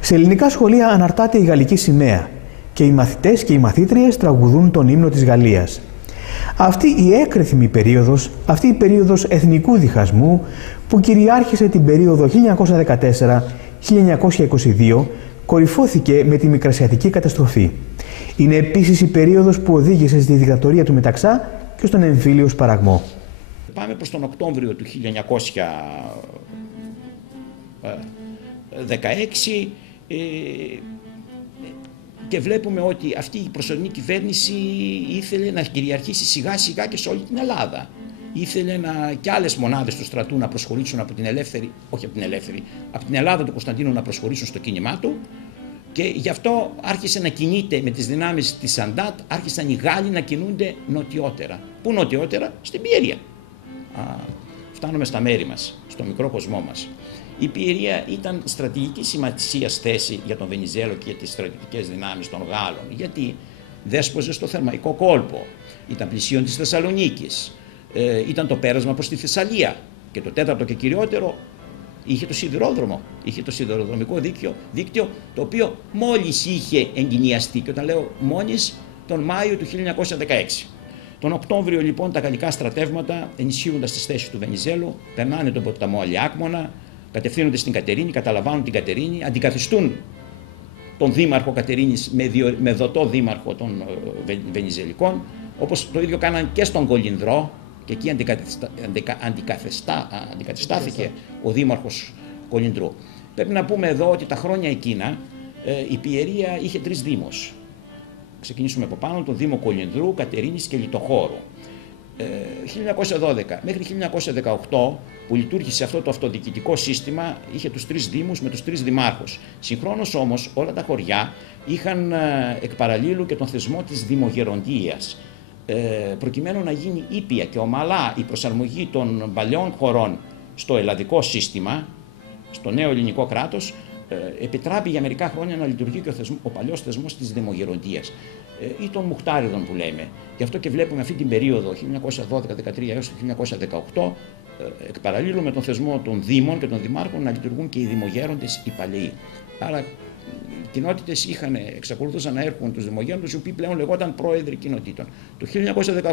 Σε ελληνικά σχολεία αναρτάται η γαλλική σημαία και οι μαθητές και οι μαθήτριες τραγουδούν τον ύμνο της Γαλλίας. Αυτή η έκρηθμη περίοδος, αυτή η περίοδος εθνικού διχασμού που κυριάρχησε την περίοδο 1914-1922, κορυφώθηκε με τη Μικρασιατική καταστροφή. Είναι επίσης η περίοδος που οδήγησε στη δικτατορία του Μεταξά και στον εμφύλιο σπαραγμό. Πάμε προς τον Οκτώβριο του 1916 και βλέπουμε ότι αυτή η προσωρινή κυβέρνηση ήθελε να κυριαρχήσει σιγά σιγά και σε όλη την Ελλάδα. Ήθελε και άλλες μονάδες του στρατού να προσχωρήσουν από την ελεύθερη, όχι από την ελεύθερη, από την Ελλάδα του Κωνσταντίνου να προσχωρήσουν στο κίνημά του, και γι' αυτό άρχισε να κινείται με τις δυνάμεις της Σαντάτ, άρχισαν οι Γάλλοι να κινούνται νοτιότερα. Πού νοτιότερα? Στην Πιερία. Φτάνουμε στα μέρη μας, στο μικρό κοσμό μας. Η Πιερία ήταν στρατηγική σημασίας θέση για τον Βενιζέλο και για τις στρατιωτικές δυνάμεις των Γάλλων, γιατί δέσποζε στο Θερμαϊκό κόλπο, ήταν πλησίον της Θεσσαλονίκης, ήταν το πέρασμα προς τη Θεσσαλία, και το τέταρτο και κυριότερο, είχε το σιδηρόδρομο, είχε το σιδηροδρομικό δίκτυο, το οποίο μόλις είχε εγκαινιαστεί, και όταν λέω μόλις, τον Μάιο του 1916. Τον Οκτώβριο λοιπόν τα γαλλικά στρατεύματα, ενισχύοντας τις θέσεις του Βενιζέλου, περνάνε τον ποταμό Αλιάκμονα, κατευθύνονται στην Κατερίνη, καταλαμβάνουν την Κατερίνη, αντικαθιστούν τον δήμαρχο Κατερίνης με δοτό δήμαρχο των Βενιζελικών, όπως το ίδιο κάναν και στον Κολυνδρό, και εκεί αντικαταστάθηκε ο δήμαρχος Κολυνδρού. Πρέπει να πούμε εδώ ότι τα χρόνια εκείνα η Πιερία είχε 3 δήμους. Ξεκινήσουμε από πάνω, τον Δήμο Κολυνδρού, Κατερίνης και Λιτοχώρου. 1912 μέχρι 1918 που λειτουργήσε αυτό το αυτοδιοικητικό σύστημα, είχε τους 3 δήμους με τους 3 δημάρχους. Συγχρόνως όμως όλα τα χωριά είχαν εκ παραλλήλου και τον θεσμό της δημογεροντίας. Προκειμένου να γίνει ήπια και ομαλά η προσαρμογή των παλαιών χωρών στο ελλαδικό σύστημα, στο νέο ελληνικό κράτος, επιτράπει για μερικά χρόνια να λειτουργεί και ο παλιός θεσμός της δημογεροντίας ή των μουχτάριδων που λέμε. Γι' αυτό και βλέπουμε αυτή την περίοδο 1912-13 έως το 1918 εκ παραλλήλου με τον θεσμό των δήμων και των δημάρχων να λειτουργούν και οι δημογέροντες οι παλαιοί. Άρα οι κοινότητες εξακολουθούσαν να έρχονται τους δημογέροντες, οι οποίοι πλέον λεγόταν πρόεδροι κοινοτήτων. Το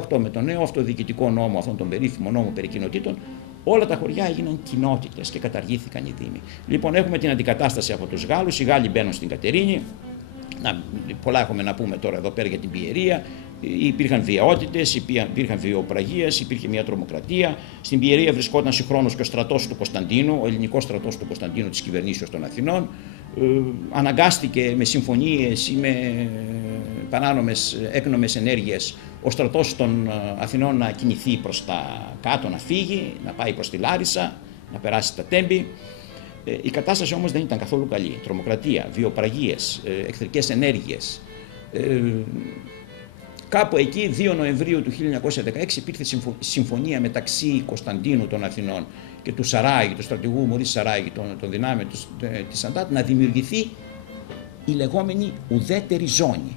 1918 με τον νέο αυτοδιοικητικό νόμο, αυτόν τον περίφημο νόμο περί κοινοτήτων, όλα τα χωριά έγιναν κοινότητες και καταργήθηκαν οι δήμοι. Λοιπόν, έχουμε την αντικατάσταση από τους Γάλλους. Οι Γάλλοι μπαίνουν στην Κατερίνη. Πολλά έχουμε να πούμε τώρα εδώ πέρα για την Πιερία. Υπήρχαν βιαιότητες, υπήρχαν βιοπραγίες, υπήρχε μια τρομοκρατία. Στην Πιερία βρισκόταν συγχρόνως και ο στρατός του Κωνσταντίνου, ο ελληνικός στρατός του Κωνσταντίνου της κυβερνήσεως των Αθηνών. Αναγκάστηκε με συμφωνίες ή με παράνομες έκνομες ενέργειες ο στρατός των Αθηνών να κινηθεί προς τα κάτω, να φύγει, να πάει προς τη Λάρισα, να περάσει τα Τέμπη. Η κατάσταση όμως δεν ήταν καθόλου καλή. Τρομοκρατία, βιοπραγίες, εχθρικές ενέργειες. Κάπου εκεί, 2 Νοεμβρίου του 1916, υπήρχε συμφωνία μεταξύ Κωνσταντίνου των Αθηνών και του Σαράγη, του στρατηγού Μωρίς Σαράγη, των δυνάμεων της Σαντάτ, να δημιουργηθεί η λεγόμενη ουδέτερη ζώνη.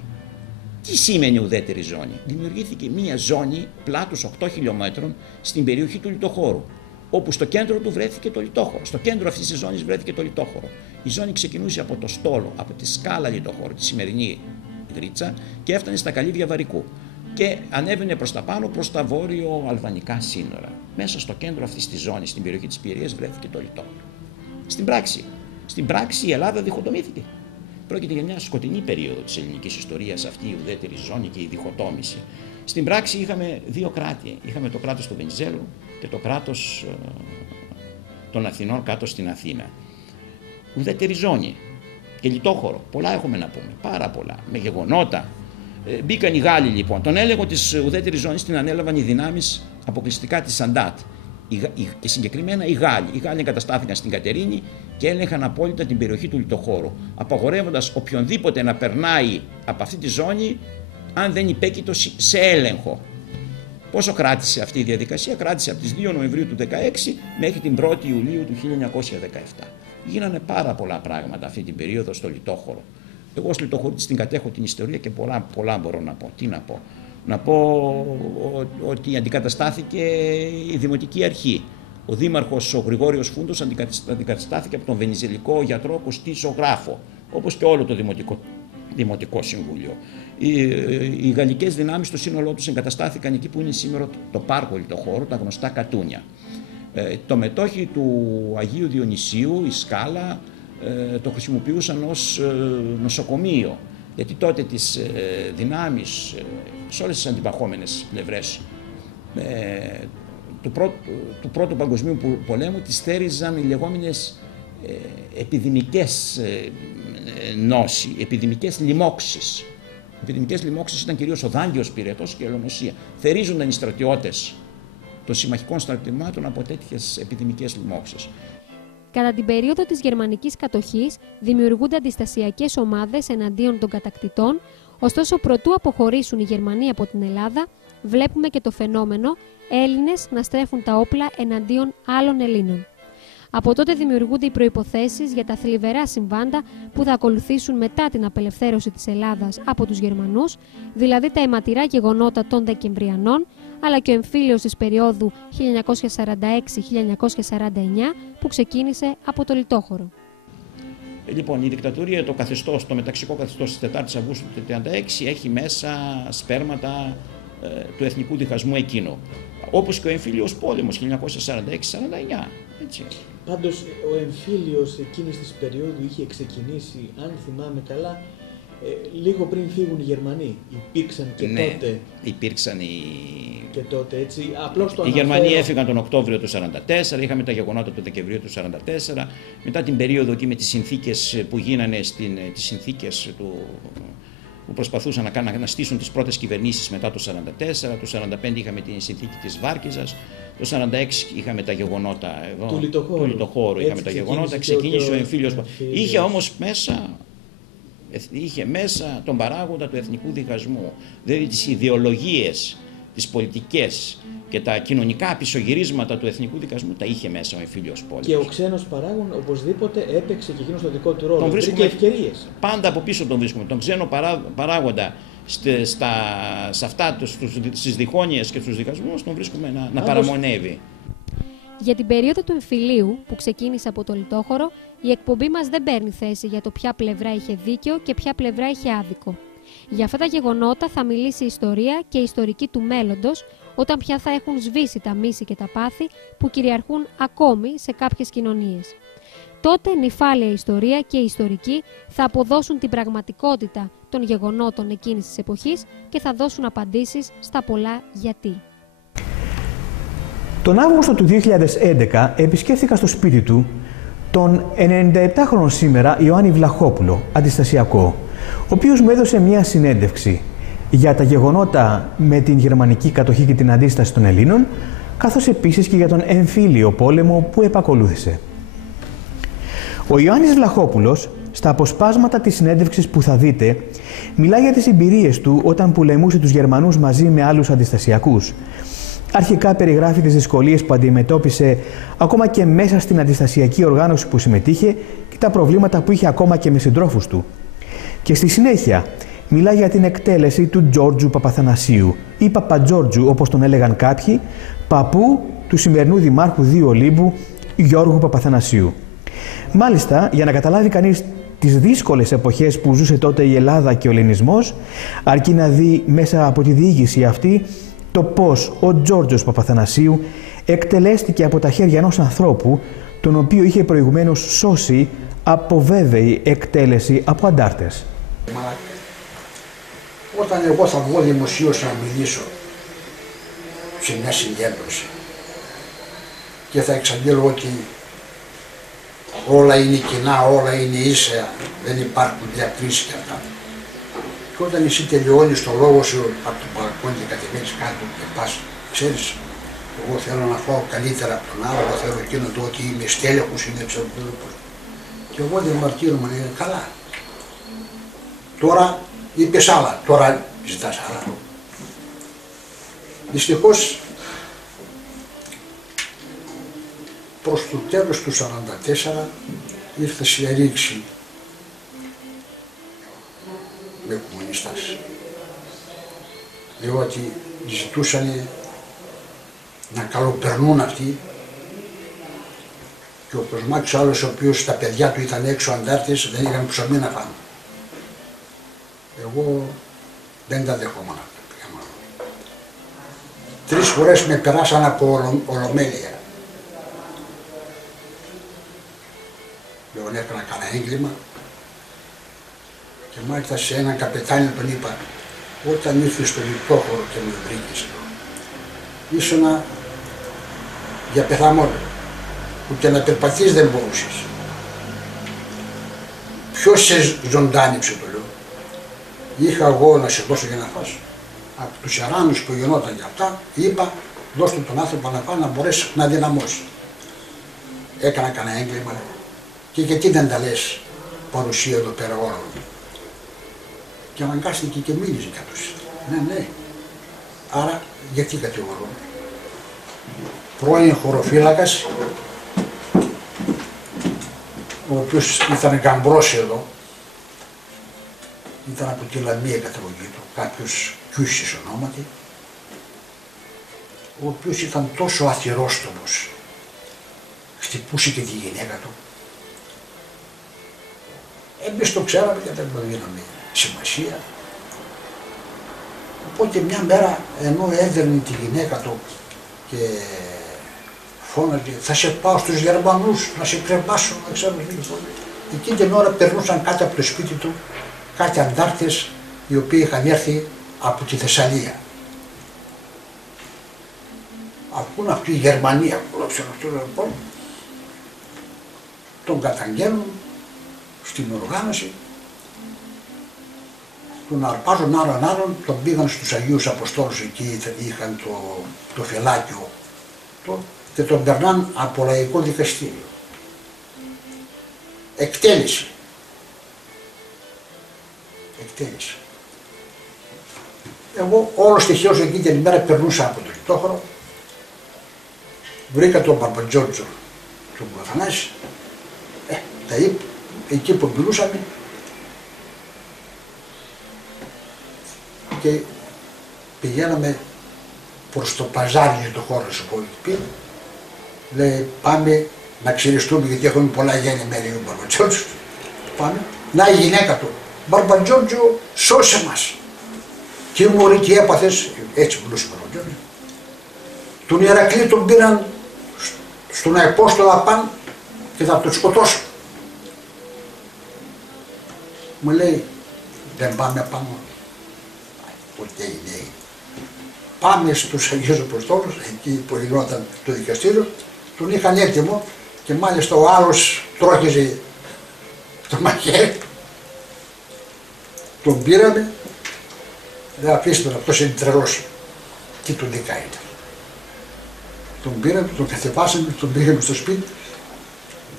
Τι σημαίνει ουδέτερη ζώνη? Δημιουργήθηκε μία ζώνη πλάτους 8 χιλιόμετρων στην περιοχή του Λιτοχώρου, όπου στο κέντρο του βρέθηκε το Λιτόχωρο. Στο κέντρο αυτής της ζώνης βρέθηκε το Λιτόχωρο. Η ζώνη ξεκινούσε από το στόλο, από τη σκάλα Λιτοχώρου, τη σημερινή Γρίτσα, και έφτανε στα καλύβια Βαρικού. Και ανέβαινε προς τα πάνω, προς τα βόρειο-αλβανικά σύνορα. Μέσα στο κέντρο αυτής της ζώνης, στην περιοχή της Πιερίας, βρέθηκε το Λιτόχωρο. Στην πράξη η Ελλάδα διχοτομήθηκε. Πρόκειται για μια σκοτεινή περίοδο της ελληνικής ιστορίας, αυτή η ουδέτερη ζώνη και η διχοτόμηση. Στην πράξη είχαμε 2 κράτη. Είχαμε το κράτος του Βενιζέλου και το κράτος των Αθηνών κάτω στην Αθήνα. Ουδέτερη ζώνη και Λιτόχωρο. Πολλά έχουμε να πούμε. Πάρα πολλά. Με γεγονότα. Μπήκαν οι Γάλλοι λοιπόν. Τον έλεγχο της ουδέτερης ζώνης την ανέλαβαν οι δυνάμεις αποκλειστικά της Σαντάτ. Και συγκεκριμένα οι Γάλλοι. Οι Γάλλοι εγκαταστάθηκαν στην Κατερίνη και έλεγχαν απόλυτα την περιοχή του Λιτοχώρου, απαγορεύοντας οποιονδήποτε να περνάει από αυτή τη ζώνη αν δεν υπέκειτο σε έλεγχο. Πόσο κράτησε αυτή η διαδικασία? Κράτησε από τις 2 Νοεμβρίου του 2016 μέχρι την 1η Ιουλίου του 1917. Γίνανε πάρα πολλά πράγματα αυτή την περίοδο στο Λιτόχωρο. Εγώ ως Λιτοχωρίτης την κατέχω την ιστορία και πολλά μπορώ να πω. Τι να πω? Να πω ότι αντικαταστάθηκε η Δημοτική Αρχή. Ο δήμαρχος ο Γρηγόριος Φούντος αντικαταστάθηκε από τον βενιζελικό γιατρό Κωστή Ζωγράφο, όπως και όλο το δημοτικό Δημοτικό Συμβούλιο. Οι γαλλικές δυνάμεις στο σύνολό τους εγκαταστάθηκαν εκεί που είναι σήμερα το πάρκο Λιτοχώρου, τα γνωστά Κατούνια. Το μετόχι του Αγίου Διονυσίου, η Σκάλα, το χρησιμοποιούσαν ως νοσοκομείο, γιατί τότε τις δυνάμεις σε όλες τις αντιπαχόμενες πλευρές του Πρώτου Παγκοσμίου Πολέμου τις θέριζαν οι λεγόμενες επιδημικές νόσοι, επιδημικές λοιμώξεις. Οι επιδημικές λοιμώξεις ήταν κυρίως ο δάγκαιος πυρετός και η ελονοσία. Θερίζονταν οι στρατιώτες των συμμαχικών στρατευμάτων από τέτοιες επιδημικές λοιμώξεις. Κατά την περίοδο της γερμανικής κατοχής δημιουργούνται αντιστασιακές ομάδες εναντίον των κατακτητών, ωστόσο προτού αποχωρήσουν οι Γερμανοί από την Ελλάδα, βλέπουμε και το φαινόμενο Έλληνες να στρέφουν τα όπλα εναντίον άλλων Ελλήνων. Από τότε δημιουργούνται οι προϋποθέσεις για τα θλιβερά συμβάντα που θα ακολουθήσουν μετά την απελευθέρωση της Ελλάδας από τους Γερμανούς, δηλαδή τα αιματηρά γεγονότα των Δεκεμβριανών, αλλά και ο εμφύλιος της περίοδου 1946-1949 που ξεκίνησε από το Λιτόχωρο. Λοιπόν, η δικτατορία, το μεταξικό καθεστώς της 4ης Αυγούστου του 1936 έχει μέσα σπέρματα του εθνικού διχασμού εκείνο. Όπως και ο εμφύλιος πόλεμος 1946-49. Έτσι. Πάντως ο εμφύλιος εκείνης της περίοδου είχε ξεκινήσει, αν θυμάμαι καλά, λίγο πριν φύγουν οι Γερμανοί. Υπήρξαν και τότε. Υπήρξαν και τότε, έτσι. Απλώς το οι Γερμανοί έφυγαν τον Οκτώβριο του 1944, είχαμε τα γεγονότα του Δεκεμβρίου του 1944. Μετά την περίοδο εκεί με τις συνθήκες που γίνανε, τις συνθήκες που προσπαθούσαν να στήσουν τις πρώτες κυβερνήσεις μετά το 1944. Το 1945 είχαμε την συνθήκη της Βάρκιζας. Το 1946 είχαμε τα γεγονότα εδώ, του Λιτοχώρου. Είχαμε τα γεγονότα, ξεκίνησε ο εμφύλιος. Είχε μέσα τον παράγοντα του εθνικού διχασμού, δηλαδή τις ιδεολογίες, τις πολιτικές και τα κοινωνικά πισωγυρίσματα του εθνικού διχασμού τα είχε μέσα ο εμφύλιος πόλεμος. Και ο ξένος παράγων οπωσδήποτε έπαιξε και εκείνος το δικό του ρόλο. Βρήκε ευκαιρίες. Πάντα από πίσω τον βρίσκουμε. Τον ξένο παράγοντα στις διχόνοιες και στους διχασμούς τον βρίσκουμε να παραμονεύει. Για την περίοδο του εμφυλίου που ξεκίνησε από το Λιτόχωρο, η εκπομπή μας δεν παίρνει θέση για το ποια πλευρά είχε δίκιο και ποια πλευρά είχε άδικο. Για αυτά τα γεγονότα θα μιλήσει η ιστορία και η ιστορική του μέλλοντος, όταν πια θα έχουν σβήσει τα μίση και τα πάθη που κυριαρχούν ακόμη σε κάποιες κοινωνίες. Τότε νυφάλια η ιστορία και οι ιστορικοί θα αποδώσουν την πραγματικότητα των γεγονότων εκείνης της εποχής και θα δώσουν απαντήσεις στα πολλά γιατί. Τον Αύγουστο του 2011 επισκέφθηκα στο σπίτι του τον 97χρονο σήμερα Ιωάννη Βλαχόπουλο, αντιστασιακό, ο οποίος μου έδωσε μια συνέντευξη για τα γεγονότα με την γερμανική κατοχή και την αντίσταση των Ελλήνων, καθώς επίσης και για τον εμφύλιο πόλεμο που επακολούθησε. Ο Ιωάννης Βλαχόπουλος, στα αποσπάσματα της συνέντευξης που θα δείτε, μιλάει για τις εμπειρίες του όταν πολεμούσε τους Γερμανούς μαζί με άλλους αντιστασιακούς. Αρχικά περιγράφει τις δυσκολίες που αντιμετώπισε ακόμα και μέσα στην αντιστασιακή οργάνωση που συμμετείχε και τα προβλήματα που είχε ακόμα και με συντρόφους του. Και στη συνέχεια μιλάει για την εκτέλεση του Τζόρτζου Παπαθανασίου ή Παπατζόρτζου όπως τον έλεγαν κάποιοι, παππού του σημερινού Δημάρχου Δίου Ολύμπου Γιώργου Παπαθανασίου. Μάλιστα, για να καταλάβει κανείς τις δύσκολες εποχές που ζούσε τότε η Ελλάδα και ο ελληνισμός, αρκεί να δει μέσα από τη διοίκηση αυτή το πώς ο Τζόρτζος Παπαθανασίου εκτελέστηκε από τα χέρια ενός ανθρώπου, τον οποίο είχε προηγουμένως σώσει από βέβαιη εκτέλεση από αντάρτες. Όταν εγώ θα βγω δημοσίως να μιλήσω σε μια συγκέντρωση και θα εξαγγέλω ότι όλα είναι κοινά, όλα είναι ίσια, δεν υπάρχουν διακρίσεις και αυτά. Και όταν εσύ τελειώνεις το λόγο σου από το μπαλκόνι και κατεβαίνεις κάτω και πας, ξέρεις, εγώ θέλω να φάω καλύτερα από τον άλλο, εγώ θέλω εκείνο το ότι είμαι στέλεχος, είναι ξέρω. Και εγώ δεν μαρτύρομαι, είναι καλά. Τώρα είπες άλλα, τώρα ζητάς άλλα. Δυστυχώς, προς το τέλος του 1944 ήρθε σε ρήξη με κομμουνιστάς, διότι ζητούσαν να καλοπερνούν αυτοί και ο Κοσμάκης άλλος, ο οποίος τα παιδιά του ήταν έξω αντάρτες, δεν είχαν ψωμί να φάνε. Εγώ δεν τα δεχόμουν αυτά. 3 φορές με περάσαν από Ολομέλεια. Λοιπόν, έκανα κανένα έγκλημα και μάλιστα σε έναν καπετάνιο τον είπα, όταν ήρθες στο λιτόχωρο και με βρήκες εδώ, ήσουνα για πεθαμόλο, ούτε να περπατήσεις δεν μπορούσες. Ποιος σε ζωντάνιψε, το λέω. Είχα εγώ να σε δώσω για να φας. Από τους αράνους που γινόταν για αυτά, είπα, δώσ' του τον άνθρωπο να φάει να μπορέσει να δυναμώσει. Έκανα κανένα έγκλημα και γιατί δεν τα λες παρουσία εδώ πέρα όλων. Και αναγκάστηκε και μίλησε για τους. Ναι. Άρα γιατί κατηγορώ. Πρώην χωροφύλακας, ο οποίος ήταν γαμπρός εδώ, ήταν από τη Λαμία καταγωγή του, κάποιος Κιούσης ονόματι, ο οποίος ήταν τόσο αθυρόστομος, χτυπούσε και τη γυναίκα του. Εμείς το ξέραμε και δεν το δίναμε σημασία. Οπότε μια μέρα, ενώ έδερνε τη γυναίκα του και φώναζε, θα σε πάω στους Γερμανούς, να σε κρεμάσω, να ξέρω τι. Εκείνη την ώρα περνούσαν κάτω από το σπίτι του κάτι αντάρτες οι οποίοι είχαν έρθει από τη Θεσσαλία. Ακούν αυτή η Γερμανία, τον καταγγέλνουν στην οργάνωση, τον αρπάζουν άλλον, τον πήγαν στους Αγίους Αποστόλους, εκεί είχαν το φελάκιο και τον περνάν από λαϊκό δικαστήριο. Εκτέλεση. Εγώ όλος τυχαίως εκείνη την ημέρα περνούσα από το λιτόχωρο, βρήκα τον Μπαρμπατζόρτζο, τον Αθανάση, τα είπε, εκεί που μιλούσαμε και πηγαίναμε προς το παζάρι του χώρου σου που πει, λέει πάμε να ξυριστούμε γιατί έχουμε πολλά γέννη μέρη ο Μπαρμπατζόρτζο, πάμε, να η γυναίκα του, Μπαρμπατζόρτζο σώσε μας. Τι μωρή τι έπαθες, έτσι μιλούσε ο Μπαρμπατζόρτζο. Τον Ηρακλή τον πήραν στον Απόστολα παν και θα τον σκοτώσουν. Μου λέει, δεν πάμε πάνω. Ποτέ είναι. Πάμε στους Αγίους Αποστόλους, εκεί που γινόταν το δικαστήριο, τον είχαν έτοιμο και μάλιστα ο άλλος τρόχιζε το μαχαίρι. Τον πήραμε, δεν αφήσουμε αυτός είναι τρελός. Τι τον δικά ήταν. Τον πήραμε, τον κατεβάσαμε, τον πήγαμε στο σπίτι,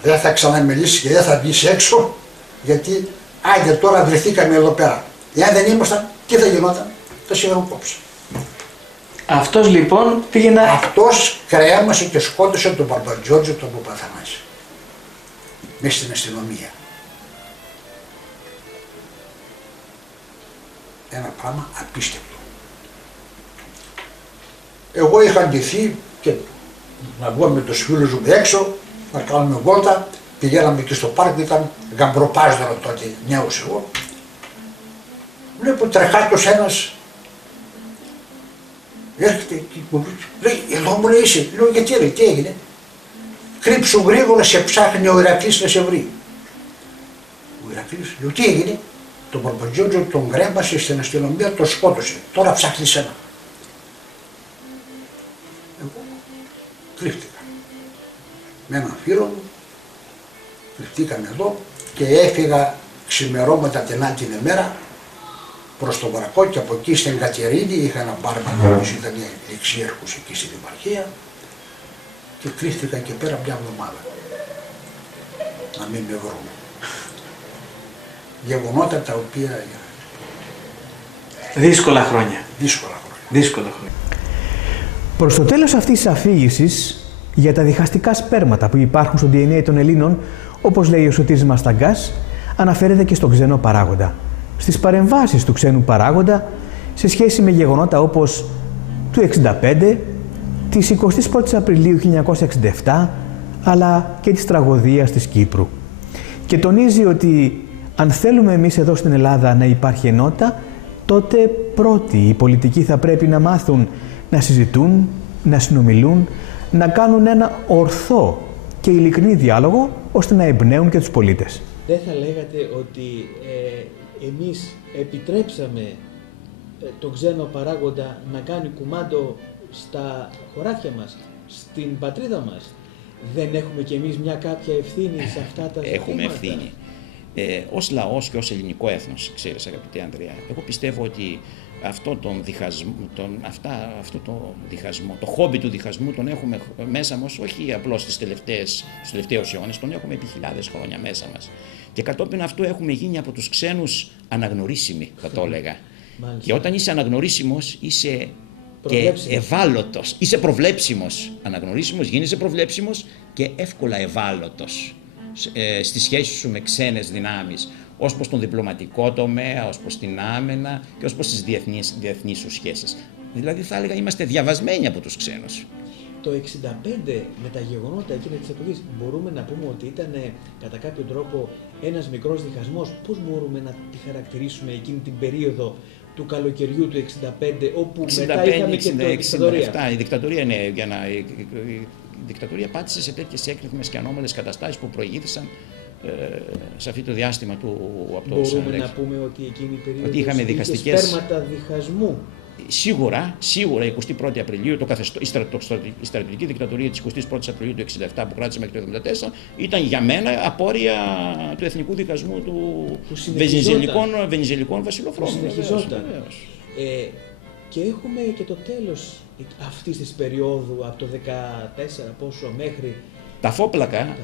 δεν θα ξαναμιλήσει και δεν θα βγεις έξω, γιατί άντε τώρα βρεθήκαμε εδώ πέρα. Εάν δεν ήμασταν, τι θα γινόταν, θα σε είχαν κόψει. Αυτός λοιπόν πήγε να... Αυτός κρέμασε και σκότωσε τον Μπαρμπατζόρτζο τον Παπαθανάση. Μέσα στην αστυνομία. Ένα πράγμα απίστευτο. Εγώ είχα ντυθεί και να βγω με τους φίλους μου έξω, να κάνουμε βόλτα, πηγαίναμε και στο πάρκο, ήταν γαμπροπάζδωρο τότε, νέος εγώ. Βλέπω τρεχάτος ένας, έρχεται εκεί, λέει, εδώ μου λέει είσαι, λέω γιατί ρε, τι έγινε. Κρύψου γρήγορα, σε ψάχνει ο Ηρακλής να σε βρει. Ο Ηρακλής, λέω τι έγινε. Τον Μπαρμπατζόρτζο τον γκρέμασε στην αστυνομία, τον σκότωσε. Τώρα ψάχνει σένα. Εγώ κρύφτηκα. Με έναν φίλο μου, κρυφτήκαμε εδώ και έφυγα ξημερώματα την άλλη την ημέρα προς το Βρακό και από εκεί στην Κατερίνη είχα ένα μπάρμαν που ήταν ληξίαρχος εκεί στην επαρχία και κρύφτηκα και πέρα μια εβδομάδα. Να μην με βρουν. Γεγονότα τα οποία... Δύσκολα χρόνια. Δύσκολα χρόνια. Προς το τέλος αυτής της αφήγησης για τα διχαστικά σπέρματα που υπάρχουν στο DNA των Ελλήνων, όπως λέει ο Σωτήρης Μασταγκάς, αναφέρεται και στον ξένο παράγοντα. Στις παρεμβάσεις του ξένου παράγοντα σε σχέση με γεγονότα όπως του 1965, της 21ης Απριλίου 1967, αλλά και της τραγωδίας της Κύπρου. Και τονίζει ότι Αν θέλουμε εμείς εδώ στην Ελλάδα να υπάρχει ενότητα, τότε πρώτοι οι πολιτικοί θα πρέπει να μάθουν να συζητούν, να συνομιλούν, να κάνουν ένα ορθό και ειλικρινή διάλογο, ώστε να εμπνέουν και τους πολίτες. Δεν θα λέγατε ότι εμείς επιτρέψαμε τον ξένο παράγοντα να κάνει κουμάντο στα χωράφια μας, στην πατρίδα μας? Δεν έχουμε κι εμείς μια κάποια ευθύνη σε αυτά τα ζητήματα? Έχουμε ευθύνη. Ως λαός και ως ελληνικό έθνος, ξέρεις αγαπητέ Ανδρέα, εγώ πιστεύω ότι αυτό το διχασμό, το χόμπι του διχασμού τον έχουμε μέσα μας, όχι απλώς στους τελευταίους αιώνες, τον έχουμε επί χιλιάδες χρόνια μέσα μας. Και κατόπιν αυτού έχουμε γίνει από τους ξένους αναγνωρίσιμοι, θα το έλεγα. Μάλιστα. Και όταν είσαι αναγνωρίσιμος, είσαι και ευάλωτος, είσαι προβλέψιμος. Αναγνωρίσιμος, γίνεσαι προβλέψιμος και εύκολα ευάλωτος στη σχέση σου με ξένες δυνάμεις, ως προς τον διπλωματικό τομέα, ως προς την άμενα και ως προς τις διεθνείς σου σχέσεις. Δηλαδή θα έλεγα είμαστε διαβασμένοι από τους ξένους. Το 1965 με τα γεγονότα εκείνα της εποχής μπορούμε να πούμε ότι ήταν κατά κάποιο τρόπο ένας μικρός διχασμός? Πώς μπορούμε να τη χαρακτηρίσουμε εκείνη την περίοδο του καλοκαιριού του 1965, όπου 65, μετά είχαμε και τη δικτατορία? Η δικτατορία, ναι, η δικτατορία πάτησε σε τέτοιες έκρηθμες και ανώμαλες καταστάσεις που προηγήθησαν σε αυτό το διάστημα του από το Μπορούμε να πούμε ότι εκείνη η περίοδος ότι είχαμε δικαστικές σπέρματα διχασμού? Σίγουρα, η 21η Απριλίου, η στρατιωτική δικτατορία της 21ης Απριλίου του 1967 που κράτησε μέχρι το 1974 ήταν για μένα απόρρια του εθνικού διχασμού του βενιζελικών βασιλοφρόνων. Συνεχιζόταν. Και έχουμε και το τέλος αυτής της περίοδου, από το 1914 πόσο μέχρι... Τα φόπλακα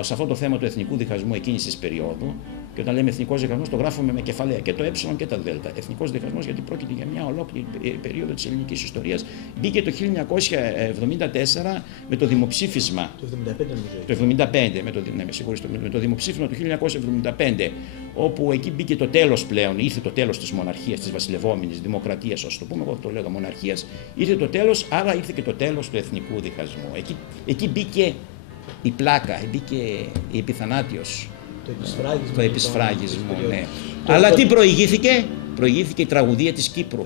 σε αυτό το θέμα του εθνικού διχασμού εκείνης της περίοδου, και όταν λέμε εθνικός διχασμός το γράφουμε με κεφαλαία και το ε και τα δέλτα. Εθνικός διχασμός γιατί πρόκειται για μια ολόκληρη περίοδο της ελληνικής ιστορίας. Μπήκε το 1974 με το δημοψήφισμα. Το 1975 με το δημοψήφισμα του 1975, όπου εκεί μπήκε το τέλος πλέον, ήρθε το τέλος της μοναρχίας, της βασιλευόμενης δημοκρατίας, ας το πούμε, εγώ το λέγα μοναρχίας, ήρθε το τέλος, άρα ήρθε και το τέλος του εθνικού διχασμού. Εκεί μπήκε η πλάκα, μπήκε η επιθανάτιος. Το επισφράγισμα, ναι. Αλλά τι προηγήθηκε? Προηγήθηκε η τραγωδία της Κύπρου,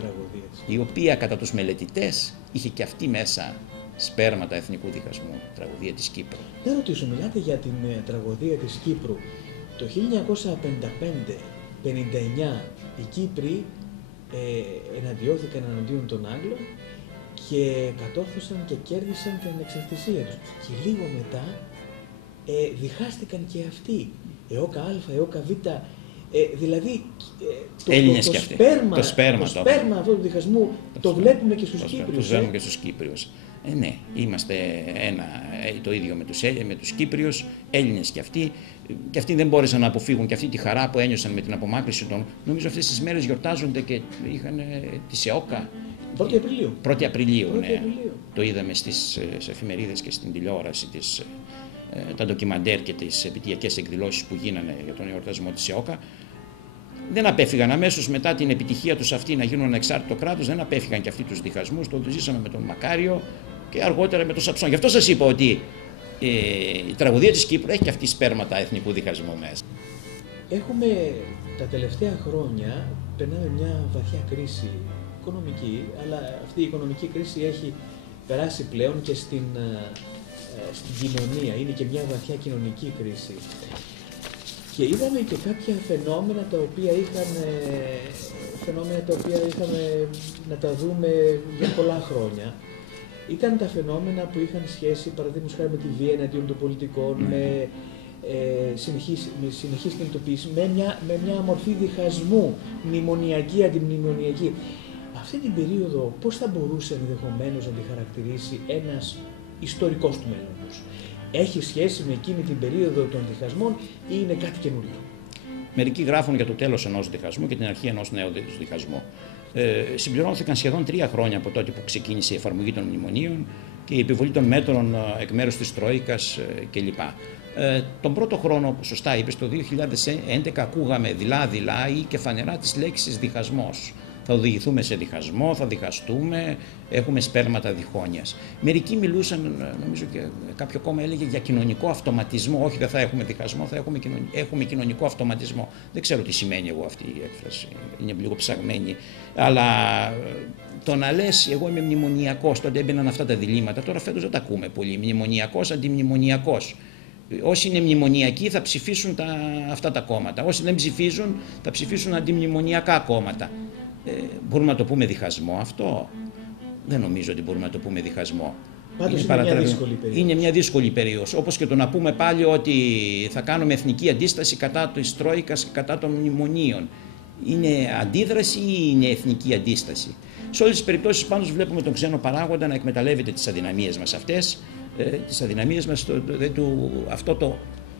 η οποία κατά τους μελετητές είχε και αυτή μέσα σπέρματα εθνικού διχασμού. Τραγωδία της Κύπρου. Να ρωτήσω, μιλάτε για την τραγωδία της Κύπρου. Το 1955-59 οι Κύπροι εναντιώθηκαν εναντίον των Άγγλων και κατόρθωσαν και κέρδισαν την ανεξαρτησία τους. Και λίγο μετά διχάστηκαν και αυτοί. ΕΟΚΑ Α, ΕΟΚΑ Β, δηλαδή το σπέρμα αυτού του διχασμού το βλέπουμε και στους Κύπριους. Το βλέπουμε και στους Κύπριους. Ναι, είμαστε το ίδιο με τους Κύπριους, Έλληνες και αυτοί. Και αυτοί δεν μπόρεσαν να αποφύγουν και αυτή τη χαρά που ένιωσαν με την απομάκρυνση των. Νομίζω αυτές τις μέρες γιορτάζονται και είχαν τη ΕΟΚΑ. 1η Απριλίου. 1η Απριλίου, ναι. Το είδαμε στις εφημερίδες και στην τηλεόραση τα ντοκιμαντέρ και τις επιτυχιακές εκδηλώσεις που γίνανε για τον εορτασμό της ΕΟΚΑ. Δεν απέφυγαν αμέσως μετά την επιτυχία τους αυτή να γίνουν ανεξάρτητο κράτος, δεν απέφυγαν και αυτοί τους διχασμούς. Το ζήσαμε με τον Μακάριο και αργότερα με τον Σαψόν. Γι' αυτό σας είπα ότι η τραγωδία της Κύπρου έχει και αυτή σπέρματα εθνικού διχασμού μέσα. Έχουμε τα τελευταία χρόνια περνάμε μια βαθιά κρίση οικονομική, αλλά αυτή η οικονομική κρίση έχει περάσει πλέον και στην κοινωνία, είναι και μια βαθιά κοινωνική κρίση. Και είδαμε και κάποια φαινόμενα τα οποία είχαμε να τα δούμε για πολλά χρόνια. Ήταν τα φαινόμενα που είχαν σχέση, παραδείγματος χάρη, με τη βία εναντίον των πολιτικών, με συνεχής κινητοποίηση, με μια μορφή διχασμού, μνημονιακή, αντιμνημονιακή. Αυτή την περίοδο πώς θα μπορούσε ενδεχομένως να τη χαρακτηρίσει ένας ιστορικός του μέλλοντος? Έχει σχέση με εκείνη την περίοδο των διχασμών ή είναι κάτι καινούριο? Μερικοί γράφουν για το τέλος ενός διχασμού και την αρχή ενός νέου διχασμού. Συμπληρώθηκαν σχεδόν 3 χρόνια από τότε που ξεκίνησε η εφαρμογή των μνημονίων και η επιβολή των μέτρων εκ μέρους της Τρόικας κλπ. Τον πρώτο χρόνο, που σωστά είπες, το 2011 ακούγαμε δειλά-δειλά ή και φανερά τις λέξεις διχασμός. θα οδηγηθούμε σε διχασμό, θα διχαστούμε, έχουμε σπέρματα διχόνοιας. Μερικοί μιλούσαν, νομίζω και κάποιο κόμμα έλεγε για κοινωνικό αυτοματισμό. Όχι, δεν θα έχουμε διχασμό, θα έχουμε κοινωνικό αυτοματισμό. Δεν ξέρω τι σημαίνει εγώ αυτή η έκφραση, είναι λίγο ψαγμένη. Αλλά το να λες εγώ είμαι μνημονιακός, τότε έμπαιναν αυτά τα διλήμματα. Τώρα φέτος δεν τα ακούμε πολύ. Μνημονιακός, αντιμνημονιακός. Όσοι είναι μνημονιακοί θα ψηφίσουν αυτά τα κόμματα. Όσοι δεν ψηφίζουν θα ψηφίσουν αντιμνημονιακά κόμματα. Μπορούμε να το πούμε διχασμό αυτό? Δεν νομίζω ότι μπορούμε να το πούμε διχασμό. Πάντως είναι μια δύσκολη περίοδος. Είναι μια δύσκολη περίοδος. Όπως και το να πούμε πάλι ότι θα κάνουμε εθνική αντίσταση κατά της Τρόικας και κατά των μνημονίων. Είναι αντίδραση ή είναι εθνική αντίσταση? Σε όλες τις περιπτώσεις πάντως βλέπουμε τον ξένο παράγοντα να εκμεταλλεύεται τις αδυναμίες μας αυτές, τις αδυναμίες μας, αυτό το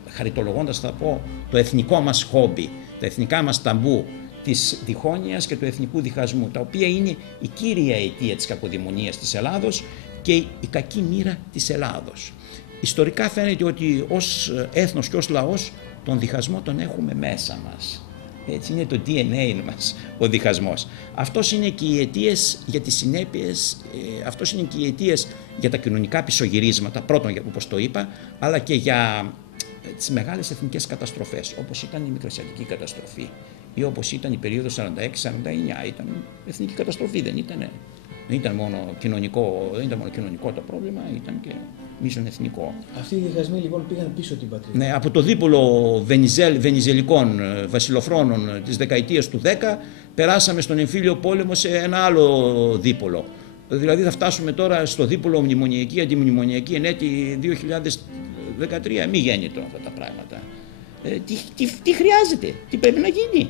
χαριτολογώντας θα πω το εθνικό μας χόμπι, τα εθνικά μας ταμπού της διχόνοιας και του εθνικού διχασμού, τα οποία είναι η κύρια αιτία της κακοδαιμονίας της Ελλάδος και η κακή μοίρα της Ελλάδος. Ιστορικά φαίνεται ότι ως έθνος και ως λαός τον διχασμό τον έχουμε μέσα μας. Έτσι είναι το DNA μας ο διχασμός. Αυτός είναι και οι αιτίες για τις συνέπειες, αυτός είναι και οι αιτίες για τα κοινωνικά πισωγυρίσματα, πρώτον όπως το είπα, αλλά και για τις μεγάλες εθνικές καταστροφές, όπως ήταν η Μικρασιατική καταστροφή ή όπως ήταν η περίοδος 46-49, ήταν εθνική καταστροφή, δεν ήταν. Δεν ήταν μόνο κοινωνικό το πρόβλημα, ήταν και μείζον εθνικό. Αυτοί οι διχασμοί λοιπόν πήγαν πίσω την πατρίδα. Ναι, από το δίπολο βενιζελικών βασιλοφρόνων της δεκαετίας του 10 περάσαμε στον εμφύλιο πόλεμο σε ένα άλλο δίπολο. Δηλαδή θα φτάσουμε τώρα στο δίπολο μνημονιακή, αντιμνημονιακή εν έτη 2013. Μη γέννητο αυτά τα πράγματα. Τι χρειάζεται, τι πρέπει να γίνει?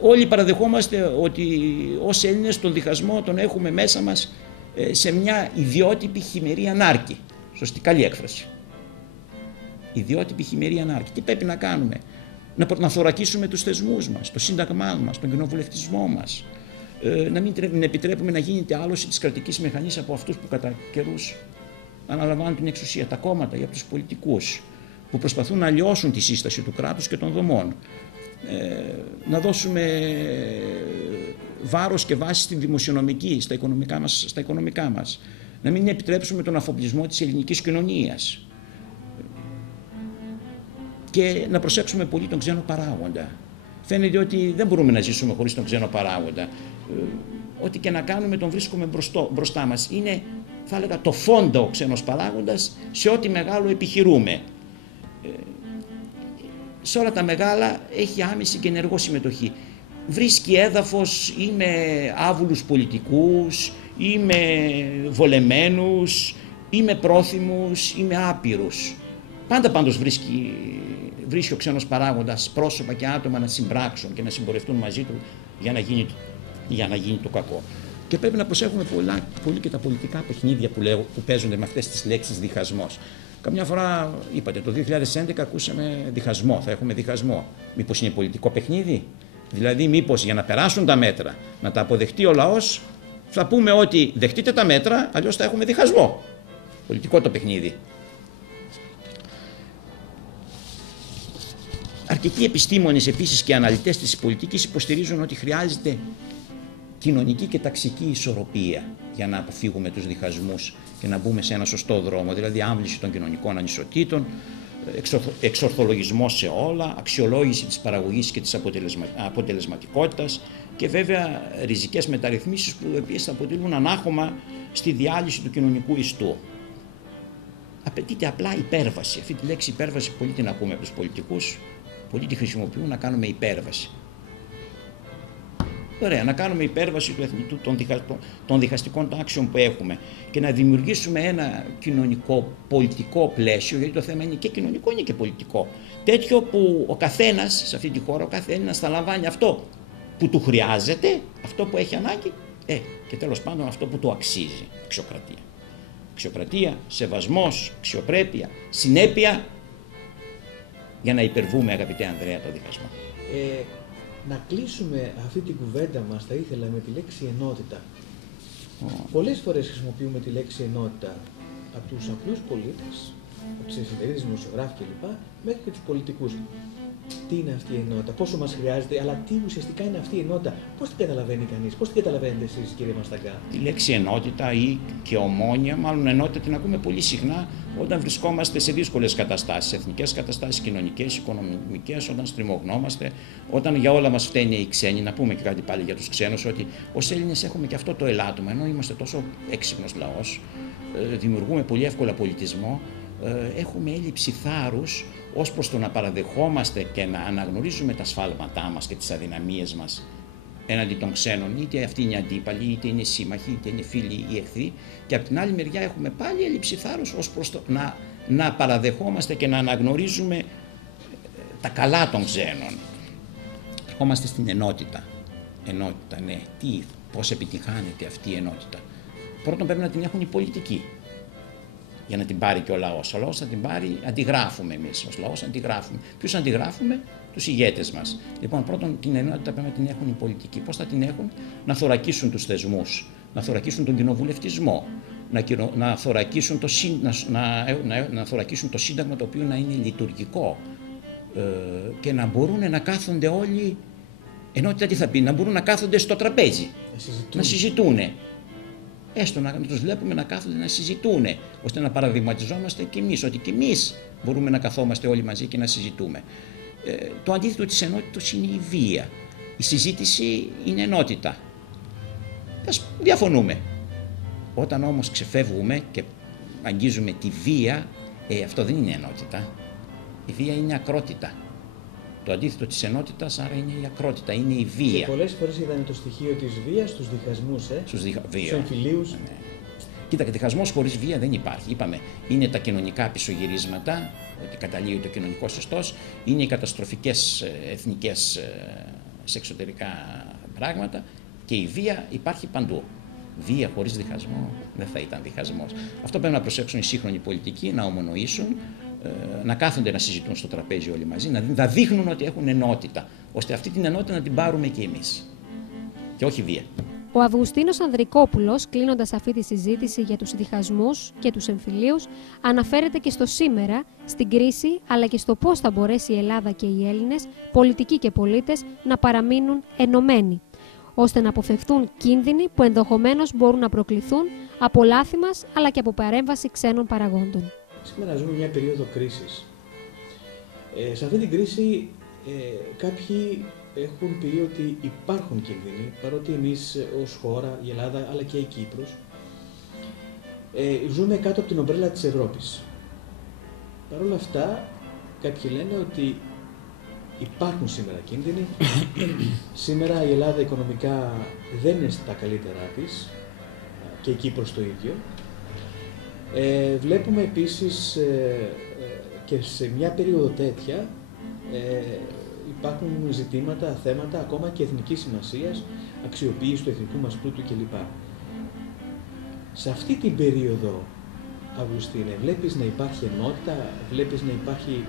Όλοι παραδεχόμαστε ότι ως Έλληνες τον διχασμό τον έχουμε μέσα μας σε μια ιδιότυπη χειμερή ανάρκη. Σωστή, καλή έκφραση. Ιδιότυπη χειμερή ανάρκη. Τι πρέπει να κάνουμε? Να θωρακίσουμε τους θεσμούς μας, το σύνταγμά μας, τον κοινοβουλευτισμό μας. Να μην επιτρέπουμε να γίνεται άλωση της κρατικής μηχανής από αυτούς που κατά καιρούς αναλαμβάνουν την εξουσία, τα κόμματα ή από τους πολιτικούς που προσπαθούν να λιώσουν τη σύσταση του κράτους και των δομών. Να δώσουμε βάρος και βάση στην δημοσιονομική, στα οικονομικά μας. Να μην επιτρέψουμε τον αφοπλισμό της ελληνικής κοινωνίας. Και να προσέξουμε πολύ τον ξένο παράγοντα. Φαίνεται ότι δεν μπορούμε να ζήσουμε χωρίς τον ξένο παράγοντα. Ό,τι και να κάνουμε τον βρίσκουμε μπροστά μας. Είναι, θα έλεγα, το φόντο ο ξένος παράγοντας σε ό,τι μεγάλο επιχειρούμε. Σε όλα τα μεγάλα έχει άμεση και ενεργό συμμετοχή. Βρίσκει έδαφος ή με άβουλους πολιτικούς, ή με βολεμένους, ή με πρόθυμους, ή με άπειρους. Πάντα πάντως βρίσκει ο ξένος παράγοντας πρόσωπα και άτομα να συμπράξουν και να συμπορευτούν μαζί του για να γίνει το κακό. Και πρέπει να προσέχουμε πολύ και τα πολιτικά παιχνίδια που παίζονται με αυτές τις λέξεις διχασμός. Καμιά φορά είπατε, το 2011 ακούσαμε διχασμό, θα έχουμε διχασμό. Μήπως είναι πολιτικό παιχνίδι? Δηλαδή μήπως για να περάσουν τα μέτρα, να τα αποδεχτεί ο λαός, θα πούμε ότι δεχτείτε τα μέτρα, αλλιώς θα έχουμε διχασμό. Πολιτικό το παιχνίδι. Αρκετοί επιστήμονες επίσης και αναλυτές της πολιτικής υποστηρίζουν ότι χρειάζεται κοινωνική και ταξική ισορροπία για να αποφύγουμε τους διχασμούς και να μπούμε σε ένα σωστό δρόμο, δηλαδή άμβληση των κοινωνικών ανισοτήτων, εξορθολογισμός σε όλα, αξιολόγηση της παραγωγής και της αποτελεσματικότητας και βέβαια ριζικές μεταρρυθμίσεις που επίσης θα αποτελούν ανάχωμα στη διάλυση του κοινωνικού ιστού. Απαιτείται απλά υπέρβαση. Αυτή τη λέξη υπέρβαση πολύ την ακούμε από τους πολιτικούς, πολλοί τη χρησιμοποιούν να κάνουμε υπέρβαση. Ωραία, να κάνουμε υπέρβαση των διχαστικών τάξεων που έχουμε και να δημιουργήσουμε ένα κοινωνικό πολιτικό πλαίσιο, γιατί το θέμα είναι και κοινωνικό είναι και πολιτικό. Τέτοιο που ο καθένας σε αυτή τη χώρα, ο καθένας θα λαμβάνει αυτό που του χρειάζεται, αυτό που έχει ανάγκη και τέλος πάντων αυτό που του αξίζει. Αξιοκρατία. Αξιοκρατία, σεβασμός, αξιοπρέπεια, συνέπεια για να υπερβούμε, αγαπητέ Ανδρέα, το διχασμό. Να κλείσουμε αυτή την κουβέντα μας, θα ήθελα, με τη λέξη ενότητα. Πολλές φορές χρησιμοποιούμε τη λέξη ενότητα από τους απλούς πολίτες, από τις εφημερίδες, δημοσιογράφοι κλπ, μέχρι και τους πολιτικούς. τι είναι αυτή η ενότητα, πόσο μας χρειάζεται, αλλά τι ουσιαστικά είναι αυτή η ενότητα, πώς την καταλαβαίνει κανείς, πώς την καταλαβαίνετε εσείς, κύριε Μασταγκά? Η λέξη ενότητα ή και ομόνοια, μάλλον ενότητα την ακούμε πολύ συχνά όταν βρισκόμαστε σε δύσκολες καταστάσεις, εθνικές καταστάσεις, κοινωνικές, οικονομικές, όταν στριμωγνόμαστε, όταν για όλα μας φταίνε οι ξένοι. Να πούμε και κάτι πάλι για τους ξένους, ότι ως Έλληνες έχουμε και αυτό το ελάττωμα, ενώ είμαστε τόσο έξυπνος λαός, δημιουργούμε πολύ εύκολα πολιτισμό, έχουμε έλλειψη θάρρους ως προς το να παραδεχόμαστε και να αναγνωρίζουμε τα σφάλματά μας και τις αδυναμίες μας έναντι των ξένων, είτε αυτοί είναι αντίπαλοι, είτε είναι σύμμαχοι, είτε είναι φίλοι ή εχθροί, και από την άλλη μεριά έχουμε πάλι έλλειψη θάρρους ως προς το να παραδεχόμαστε και να αναγνωρίζουμε τα καλά των ξένων. Ερχόμαστε στην ενότητα. Ενότητα, ναι. Πώς επιτυχάνεται αυτή η ενότητα? Πρώτον πρέπει να την έχουν οι πολιτικοί, για να την πάρει και ο λαός. Ο λαός θα την πάρει, αντιγράφουμε εμείς ως λαός, αντιγράφουμε. Ποιους αντιγράφουμε? Τους ηγέτες μας. Λοιπόν, πρώτον την ενότητα πρέπει να την έχουν οι πολιτικοί. Πώς θα την έχουν? Να θωρακίσουν τους θεσμούς, να θωρακίσουν τον κοινοβουλευτισμό, να θωρακίσουν το σύνταγμα, το οποίο να είναι λειτουργικό και να μπορούν να κάθονται όλοι. Ενότητα τι θα πει? Να μπορούν να κάθονται στο τραπέζι, να συζητούν. Έστω να τους βλέπουμε να κάθονται να συζητούν, ώστε να παραδειγματιζόμαστε κι εμείς, ότι κι εμείς μπορούμε να καθόμαστε όλοι μαζί και να συζητούμε. Το αντίθετο της ενότητας είναι η βία. Η συζήτηση είναι ενότητα. Διαφωνούμε. Όταν όμως ξεφεύγουμε και αγγίζουμε τη βία, αυτό δεν είναι ενότητα. Η βία είναι ακρότητα. Το αντίθετο της ενότητας, άρα είναι η ακρότητα, είναι η βία. Και πολλές φορές είδαμε το στοιχείο της βίας στους διχασμούς, στους εμφυλίους. Ναι. Κοίτα, διχασμός χωρίς βία δεν υπάρχει. Είπαμε, είναι τα κοινωνικά πισωγυρίσματα, ότι καταλύει το κοινωνικό συστός, είναι οι καταστροφικές εθνικές σε εξωτερικά πράγματα, και η βία υπάρχει παντού. Βία χωρίς διχασμό δεν θα ήταν διχασμός. Αυτό πρέπει να προσέξουν οι σύγχρονοι πολιτικοί, να ομονοήσουν, να κάθονται να συζητούν στο τραπέζι όλοι μαζί, να δείχνουν ότι έχουν ενότητα, ώστε αυτή την ενότητα να την πάρουμε και εμείς. Και όχι βία. Ο Αυγουστίνος Ανδρικόπουλος, κλείνοντας αυτή τη συζήτηση για τους διχασμούς και τους εμφυλίους, αναφέρεται και στο σήμερα, στην κρίση, αλλά και στο πώς θα μπορέσει η Ελλάδα και οι Έλληνες, πολιτικοί και πολίτες, να παραμείνουν ενωμένοι, ώστε να αποφευθούν κίνδυνοι που ενδεχομένως μπορούν να προκληθούν από λάθη μας, αλλά και από παρέμβαση ξένων παραγόντων. Σήμερα ζούμε μια περίοδο κρίσης. Σε αυτή την κρίση κάποιοι έχουν πει ότι υπάρχουν κίνδυνοι, παρότι εμείς ως χώρα, η Ελλάδα αλλά και η Κύπρος, ζούμε κάτω από την ομπρέλα της Ευρώπης. Παρ' όλα αυτά, κάποιοι λένε ότι υπάρχουν σήμερα κίνδυνοι. Σήμερα η Ελλάδα οικονομικά δεν είναι στα καλύτερά της, και η Κύπρος το ίδιο. Βλέπουμε επίσης και σε μια περίοδο τέτοια υπάρχουν ζητήματα, θέματα ακόμα και εθνικής σημασίας, αξιοποίηση του εθνικού μας πλούτου κλπ. Σε αυτή την περίοδο, Αυγουστίνε, βλέπεις να υπάρχει ενότητα, βλέπεις να υπάρχει,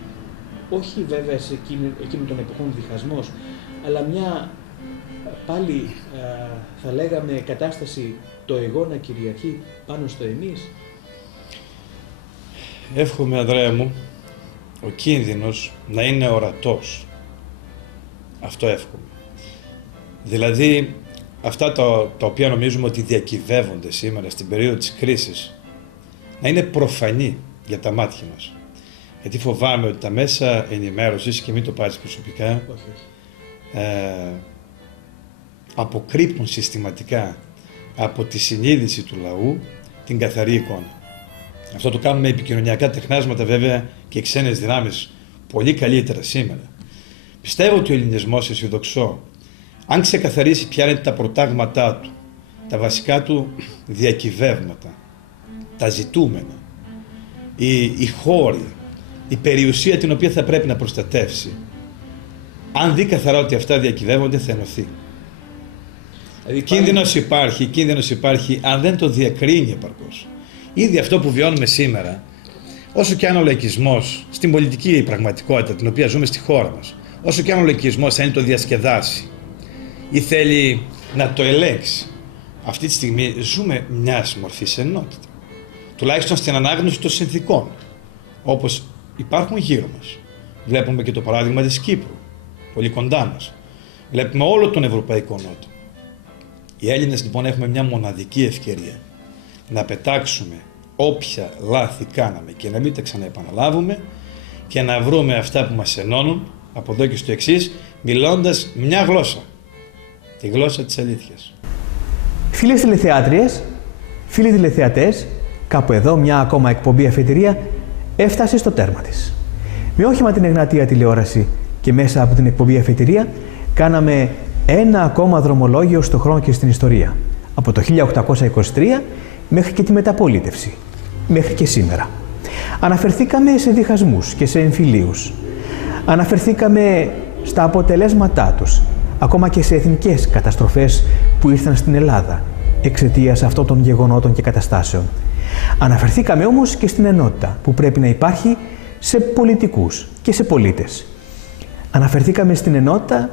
όχι βέβαια σε εκείνων των εποχών διχασμός, αλλά μια πάλι θα λέγαμε κατάσταση το εγώ να κυριαρχεί πάνω στο εμείς? Εύχομαι, Ανδρέα μου, ο κίνδυνος να είναι ορατός. Αυτό εύχομαι. Δηλαδή, αυτά τα οποία νομίζουμε ότι διακυβεύονται σήμερα στην περίοδο της κρίσης, να είναι προφανή για τα μάτια μας. Γιατί φοβάμαι ότι τα μέσα ενημέρωσης, και μην το πάρεις προσωπικά, αποκρύπτουν συστηματικά από τη συνείδηση του λαού την καθαρή εικόνα. Αυτό το κάνουμε με επικοινωνιακά τεχνάσματα, βέβαια, και ξένες δυνάμεις πολύ καλύτερα σήμερα. Πιστεύω ότι ο ελληνισμός, αισιοδοξώ, αν ξεκαθαρίσει ποια είναι τα προτάγματά του, τα βασικά του διακυβεύματα, τα ζητούμενα, οι χώροι, η περιουσία την οποία θα πρέπει να προστατεύσει, αν δει καθαρά ότι αυτά διακυβεύονται, θα ενωθεί. Κίνδυνος υπάρχει αν δεν το διακρίνει επαρκώς. Ήδη αυτό που βιώνουμε σήμερα, όσο και αν ο λαϊκισμός στην πολιτική πραγματικότητα την οποία ζούμε στη χώρα μας, όσο και αν ο λαϊκισμός θέλει να το διασκεδάσει ή θέλει να το ελέγξει, αυτή τη στιγμή ζούμε μιας μορφής ενότητα. Τουλάχιστον στην ανάγνωση των συνθήκων, όπως υπάρχουν γύρω μας. Βλέπουμε και το παράδειγμα της Κύπρου, πολύ κοντά μας. Βλέπουμε όλο τον Ευρωπαϊκό Νότο. Οι Έλληνες λοιπόν έχουμε μια μοναδική ευκαιρία να πετάξουμε όποια λάθη κάναμε και να μην τα ξαναεπαναλάβουμε και να βρούμε αυτά που μας ενώνουν από εδώ και στο εξής, μιλώντας μια γλώσσα, τη γλώσσα της αλήθειας. Φίλες τηλεθεάτριες, φίλοι τηλεθεατές, κάπου εδώ μια ακόμα εκπομπή αφετηρία έφτασε στο τέρμα της. Με όχημα την Εγνατία τηλεόραση και μέσα από την εκπομπή αφετηρία κάναμε ένα ακόμα δρομολόγιο στο χρόνο και στην ιστορία. Από το 1823 μέχρι και τη μεταπολίτευση, μέχρι και σήμερα. Αναφερθήκαμε σε διχασμούς και σε εμφυλίους. Αναφερθήκαμε στα αποτελέσματά τους, ακόμα και σε εθνικές καταστροφές που ήρθαν στην Ελλάδα εξαιτίας αυτών των γεγονότων και καταστάσεων. Αναφερθήκαμε όμως και στην ενότητα που πρέπει να υπάρχει σε πολιτικούς και σε πολίτες. Αναφερθήκαμε στην ενότητα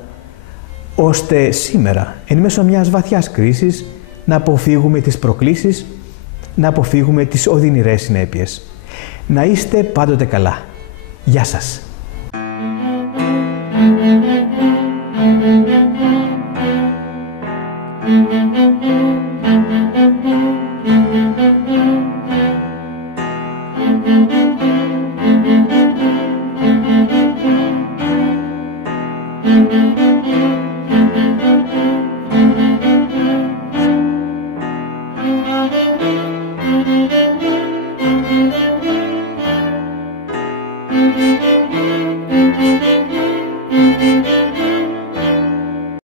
ώστε σήμερα, εν μέσω μιας βαθιάς κρίσης, να αποφύγουμε τις προκλήσεις, να αποφύγουμε τις οδυνηρές συνέπειες. Να είστε πάντοτε καλά. Γεια σας. Thank you.